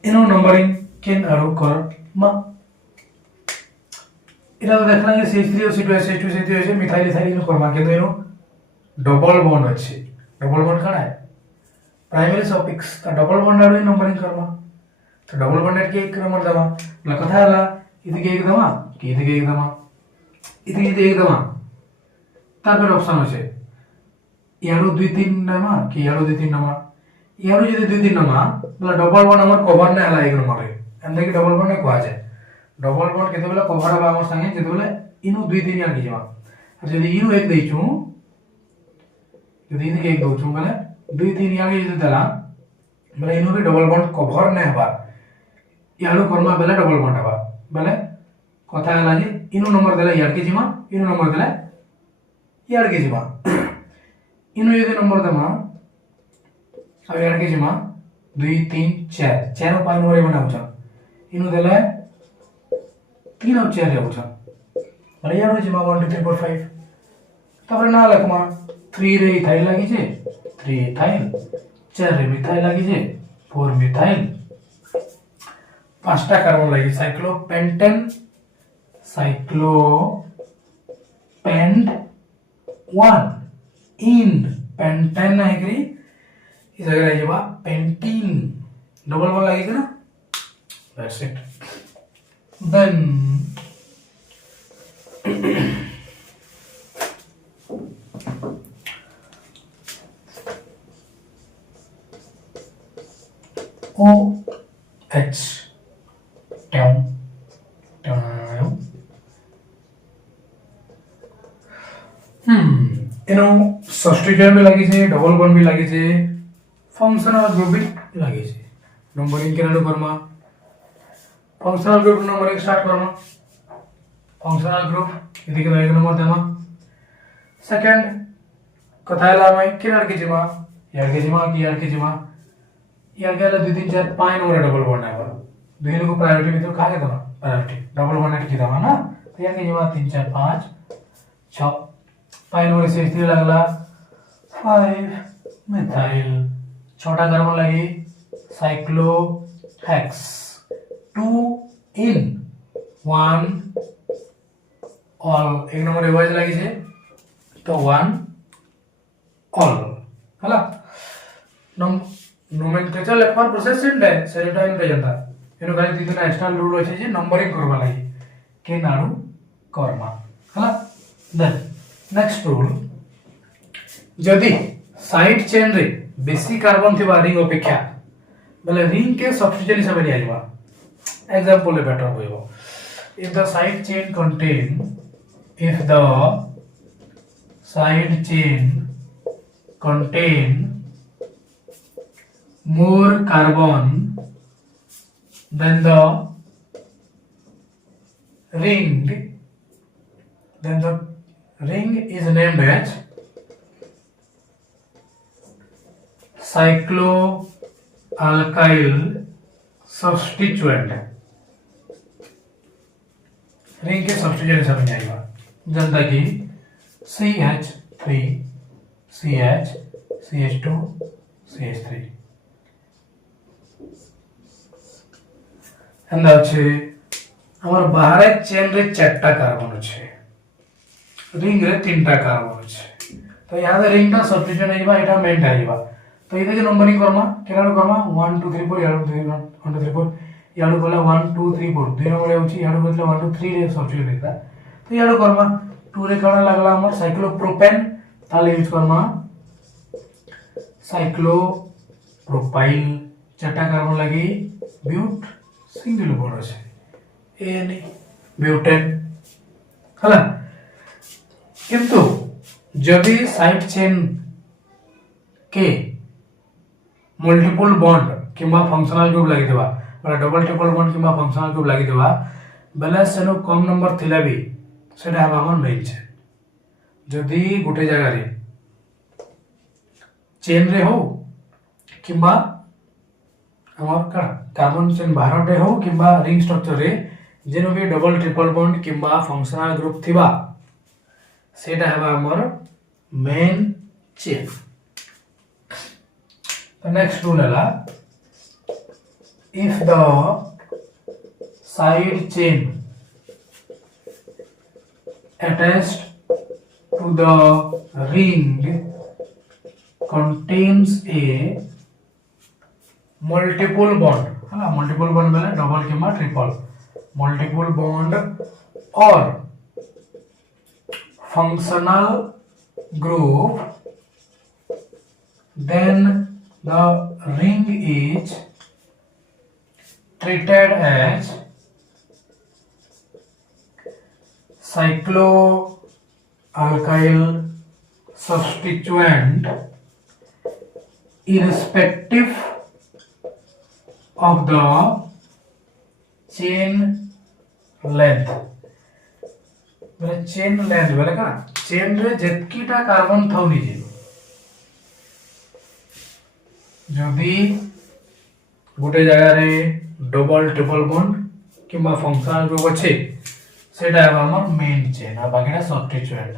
इनो नंबरिंग किन अरु कर म इना तो देखला ये CH3 और C2 CH2 CH3 है मिथाइल इथाइल नो करमा के तो डबल बॉन्ड अच्छे डबल बॉन्ड कौन है प्राइमरी सफिक्स तो डबल बॉन्ड आडो नंबरिंग करवा तो डबल बॉन्ड के एक नंबर दवा ल कथा हला इदके एक दवा कि इदके एक दवा इदके एक दवा तापर ऑप्शन আছে यारो 2 3 नमा कि यारो 2 3 नमा यारो যদি 2 3 नमा मतलब डबल बॉन्ड हमर कवर ने हला एक नंबर रे एंड कि डबल बॉन्ड ने कोआ जाय डबल बॉन्ड केते बेला कवर हबा हमर संगे जेते बेला इनु 2 3 या दिजवा जदी इनु एक देइछु यदि इनके एक दोचू माने 2 3 आगे यदि दला माने इनो के डबल बॉन्ड कवर नै हबा याडो कर्मा बेला डबल बॉन्ड हबा बेले कथा हला जे इनो नंबर देला याड के जिमा इनो नंबर देला याड के जिमा इनो यदि नंबर दमा अब याड के जिमा 2 3 4 4 पाई नंबर बनाउ छ इनो देला 3 और 4 रहउ छ माने याडो जिमा 1 2 3 4 5 तबरे ना लखमा 3 रे इथाइल लागि जे 3 इथाइल 4 रे मिथाइल लागि जे 4 मिथाइल पांचटा कार्बन लागि साइक्लोपेंटेन साइक्लोपेंट 1 इन पेंटेन है कि इस जगह रही बा पेंटीन डबल बॉन्ड लागि ना दैट्स इट देन H ट्याउ ट्याउ एनो सब्स्टिट्यूएंट भी लगी छे, डबल बॉन्ड भी लगी छे, फंक्शनल ग्रुप भी लगी छे। नंबरिंग केना करमा, फंक्शनल ग्रुप नंबरिंग स्टार्ट करमा। फंक्शनल ग्रुप इदिके 1 नंबर देमा। सेकंड कथा हला मै केना केजिमा यार केजिमा की यार केजिमा यार केला 2 3 4 5 नंबर डबल बॉन्ड आबा दुई लोग प्रायोरिटी भितर कागे दमा प्रायोरिटी डबल बॉन्ड की दमा ना तो यार केजिमा 3 4 5 6 5 नंबर से स्थिर लगला 5 मिथाइल छोटा कार्बन लगी साइक्लोहेक्स 2 इन 1 ऑल एक नंबर एवरेज लगी छे तो 1 ऑल हला नोमेनक्लेचर लेखवार प्रोसेस सेम है सेटा इन प्रेजेंट एनो खाली तीन एक्स्ट्रा रूल अछि जे नंबरिंग करबा लागि के नाडू कर्मा हला देन नेक्स्ट रूल जदी साइड चेन रे बेसी कार्बन थिबा रिंग अपेक्षा बेले रिंग के सब्स्टिट्यूशन हिसाब रे आइबा एग्जांपल बेटर होइबो if the side chain contain more carbon than the ring is named as cycloalkyl substituent ring के सब्स्टिट्यूशन हिसाब में आएगा जनता की CH3 CH CH2 CH3 and अच्छे हमर बाहर चेन रे चारटा कार्बन अछि रिंग रे तीनटा कार्बन अछि तो यहाँ से रिंग का सब्स्टिट्यूशन आइबा एटा मेन आइबा तो इधर के नंबरिंग करमा केना करमा 1 2 3 4 याडू 1 2 3 4 याडू बोला 1 2 3 4 दुई नंबर होची याडू बोला 1 2 3 रे सब्स्टिट्यूट देखा तो याडू करमा 2 रे काना लागला हमर साइक्लोप्रोपेन ताले यूज करमा साइक्लोप्रोपाइल चारटा कार्बन लगी ब्यूट सिंगल बॉन्ड আছে एन ब्यूटेन हला किंतु जदि साइड चेन के मल्टीपल बॉन्ड किंबा फंक्शनल ग्रुप लागि देबा मतलब डबल ट्रिपल बॉन्ड किंबा फंक्शनल ग्रुप लागि देबा बेले सेनो कम नंबर थिला भी सेटा हबा मन मेन चेन जदि गोटे जगह रे चेन रे हो किंबा हमर का कार्बन चेन बाहर रे हो किंबा रिंग स्ट्रक्चर रे जेनो भी डबल ट्रिपल बॉन्ड किंबा फंक्शनल ग्रुप थिबा सेटा हबा हमर main chain the next rule है if the side chain attached to the ring contains a multiple bond है ना multiple bond में डबल किंबा triple multiple bond or functional group then the ring is treated as cycloalkyl substituent irrespective of the chain length बोले chain length बोले का chain रे जेतकीटा carbon थौनी जे जदि गोटे जगह रे डबल ट्रिपल बॉन्ड किंबा फंक्शनल ग्रुप अछि सेटा है हमर मेन चेन आ बाकीटा सब्स्टिट्यूएंट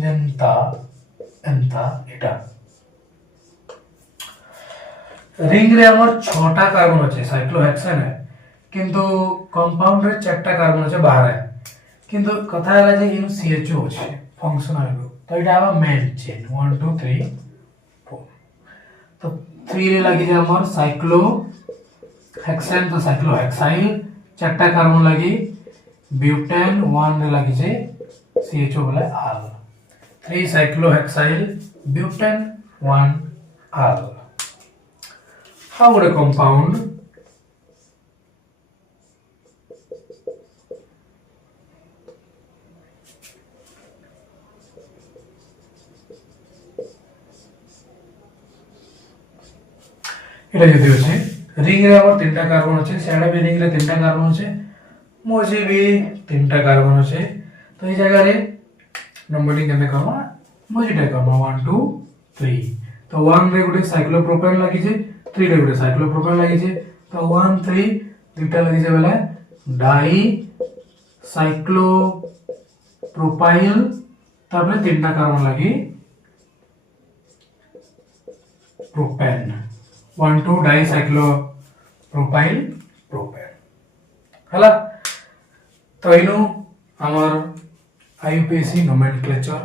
जेंता एंता एटा रिंग रे हमर 6टा कार्बन अछि साइक्लोहेक्सेन है किंतु कंपाउंड रे 4टा कार्बन अछि बाहर है किंतु कथा है जे इन CHO अछि फंक्शनल ग्रुप तो एटा हमर मेन चेन 1 2 3 तो 3 रे लगी जे हमर साइक्लोहेक्सेन तो साइक्लोहेक्साइल 4टा कार्बन लगी ब्यूटेन 1 रे लगी जे CHO बोले आल 3 साइक्लोहेक्साइल ब्यूटेन 1 आल ଆଉ ଗୋଟେ କମ୍ପାଉଣ୍ଡ এটা যদি আছে রিং রে আমার তিনটা কার্বন আছে সেটা বি রিং রে তিনটা কার্বন আছে মঝি বি তিনটা কার্বন আছে তো এই জায়গায় नंबरिंग केने करबा मजिटा करबा 1 2 3 तो 1 रे गुटे साइक्लोप्रोपेन लागि जे 3 रे गुटे साइक्लोप्रोपेन लागि जे तो 1 3 दुटा लागि जे बेला डाई साइक्लोप्रोपाइल तापर तीनटा कार्बन लागि प्रोपेन 1 2 डाई साइक्लोप्रोपाइल प्रोपेन हला तो इनु हमर आईयूपीएससी नोमेनक्लेचर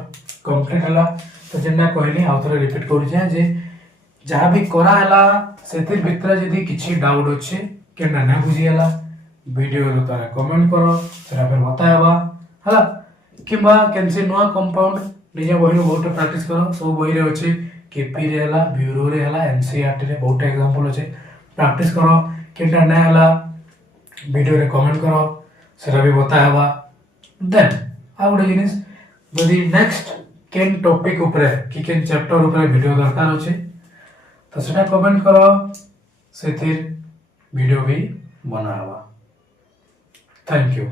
कंप्लीट हला तो जेना कहली आ थोड़ा रिपीट करू जे जहां भी करा हला सेतिर भितर जदी किछि डाउट अछि केना ना बुझी हला वीडियो द्वारा कमेंट करो सेरा फिर बताएबा हला किबा केनसे नवा कंपाउंड निजे बहिनो बहुत प्रैक्टिस करो सब बहि रे अछि केपी रे हला ब्यूरो रे हला एनसीईआरटी रे बहुत एग्जांपल अछि प्रैक्टिस करो केना ना हला वीडियो रे कमेंट करो सेरा भी बताएबा देन आ गोटे जिनिस जदि नेक्स्ट केन टॉपिक ऊपर कि केन चैप्टर ऊपर वीडियो दरकार अछि तो सेटा कमेंट करो सेतिर वीडियो भी बनावा थैंक यू।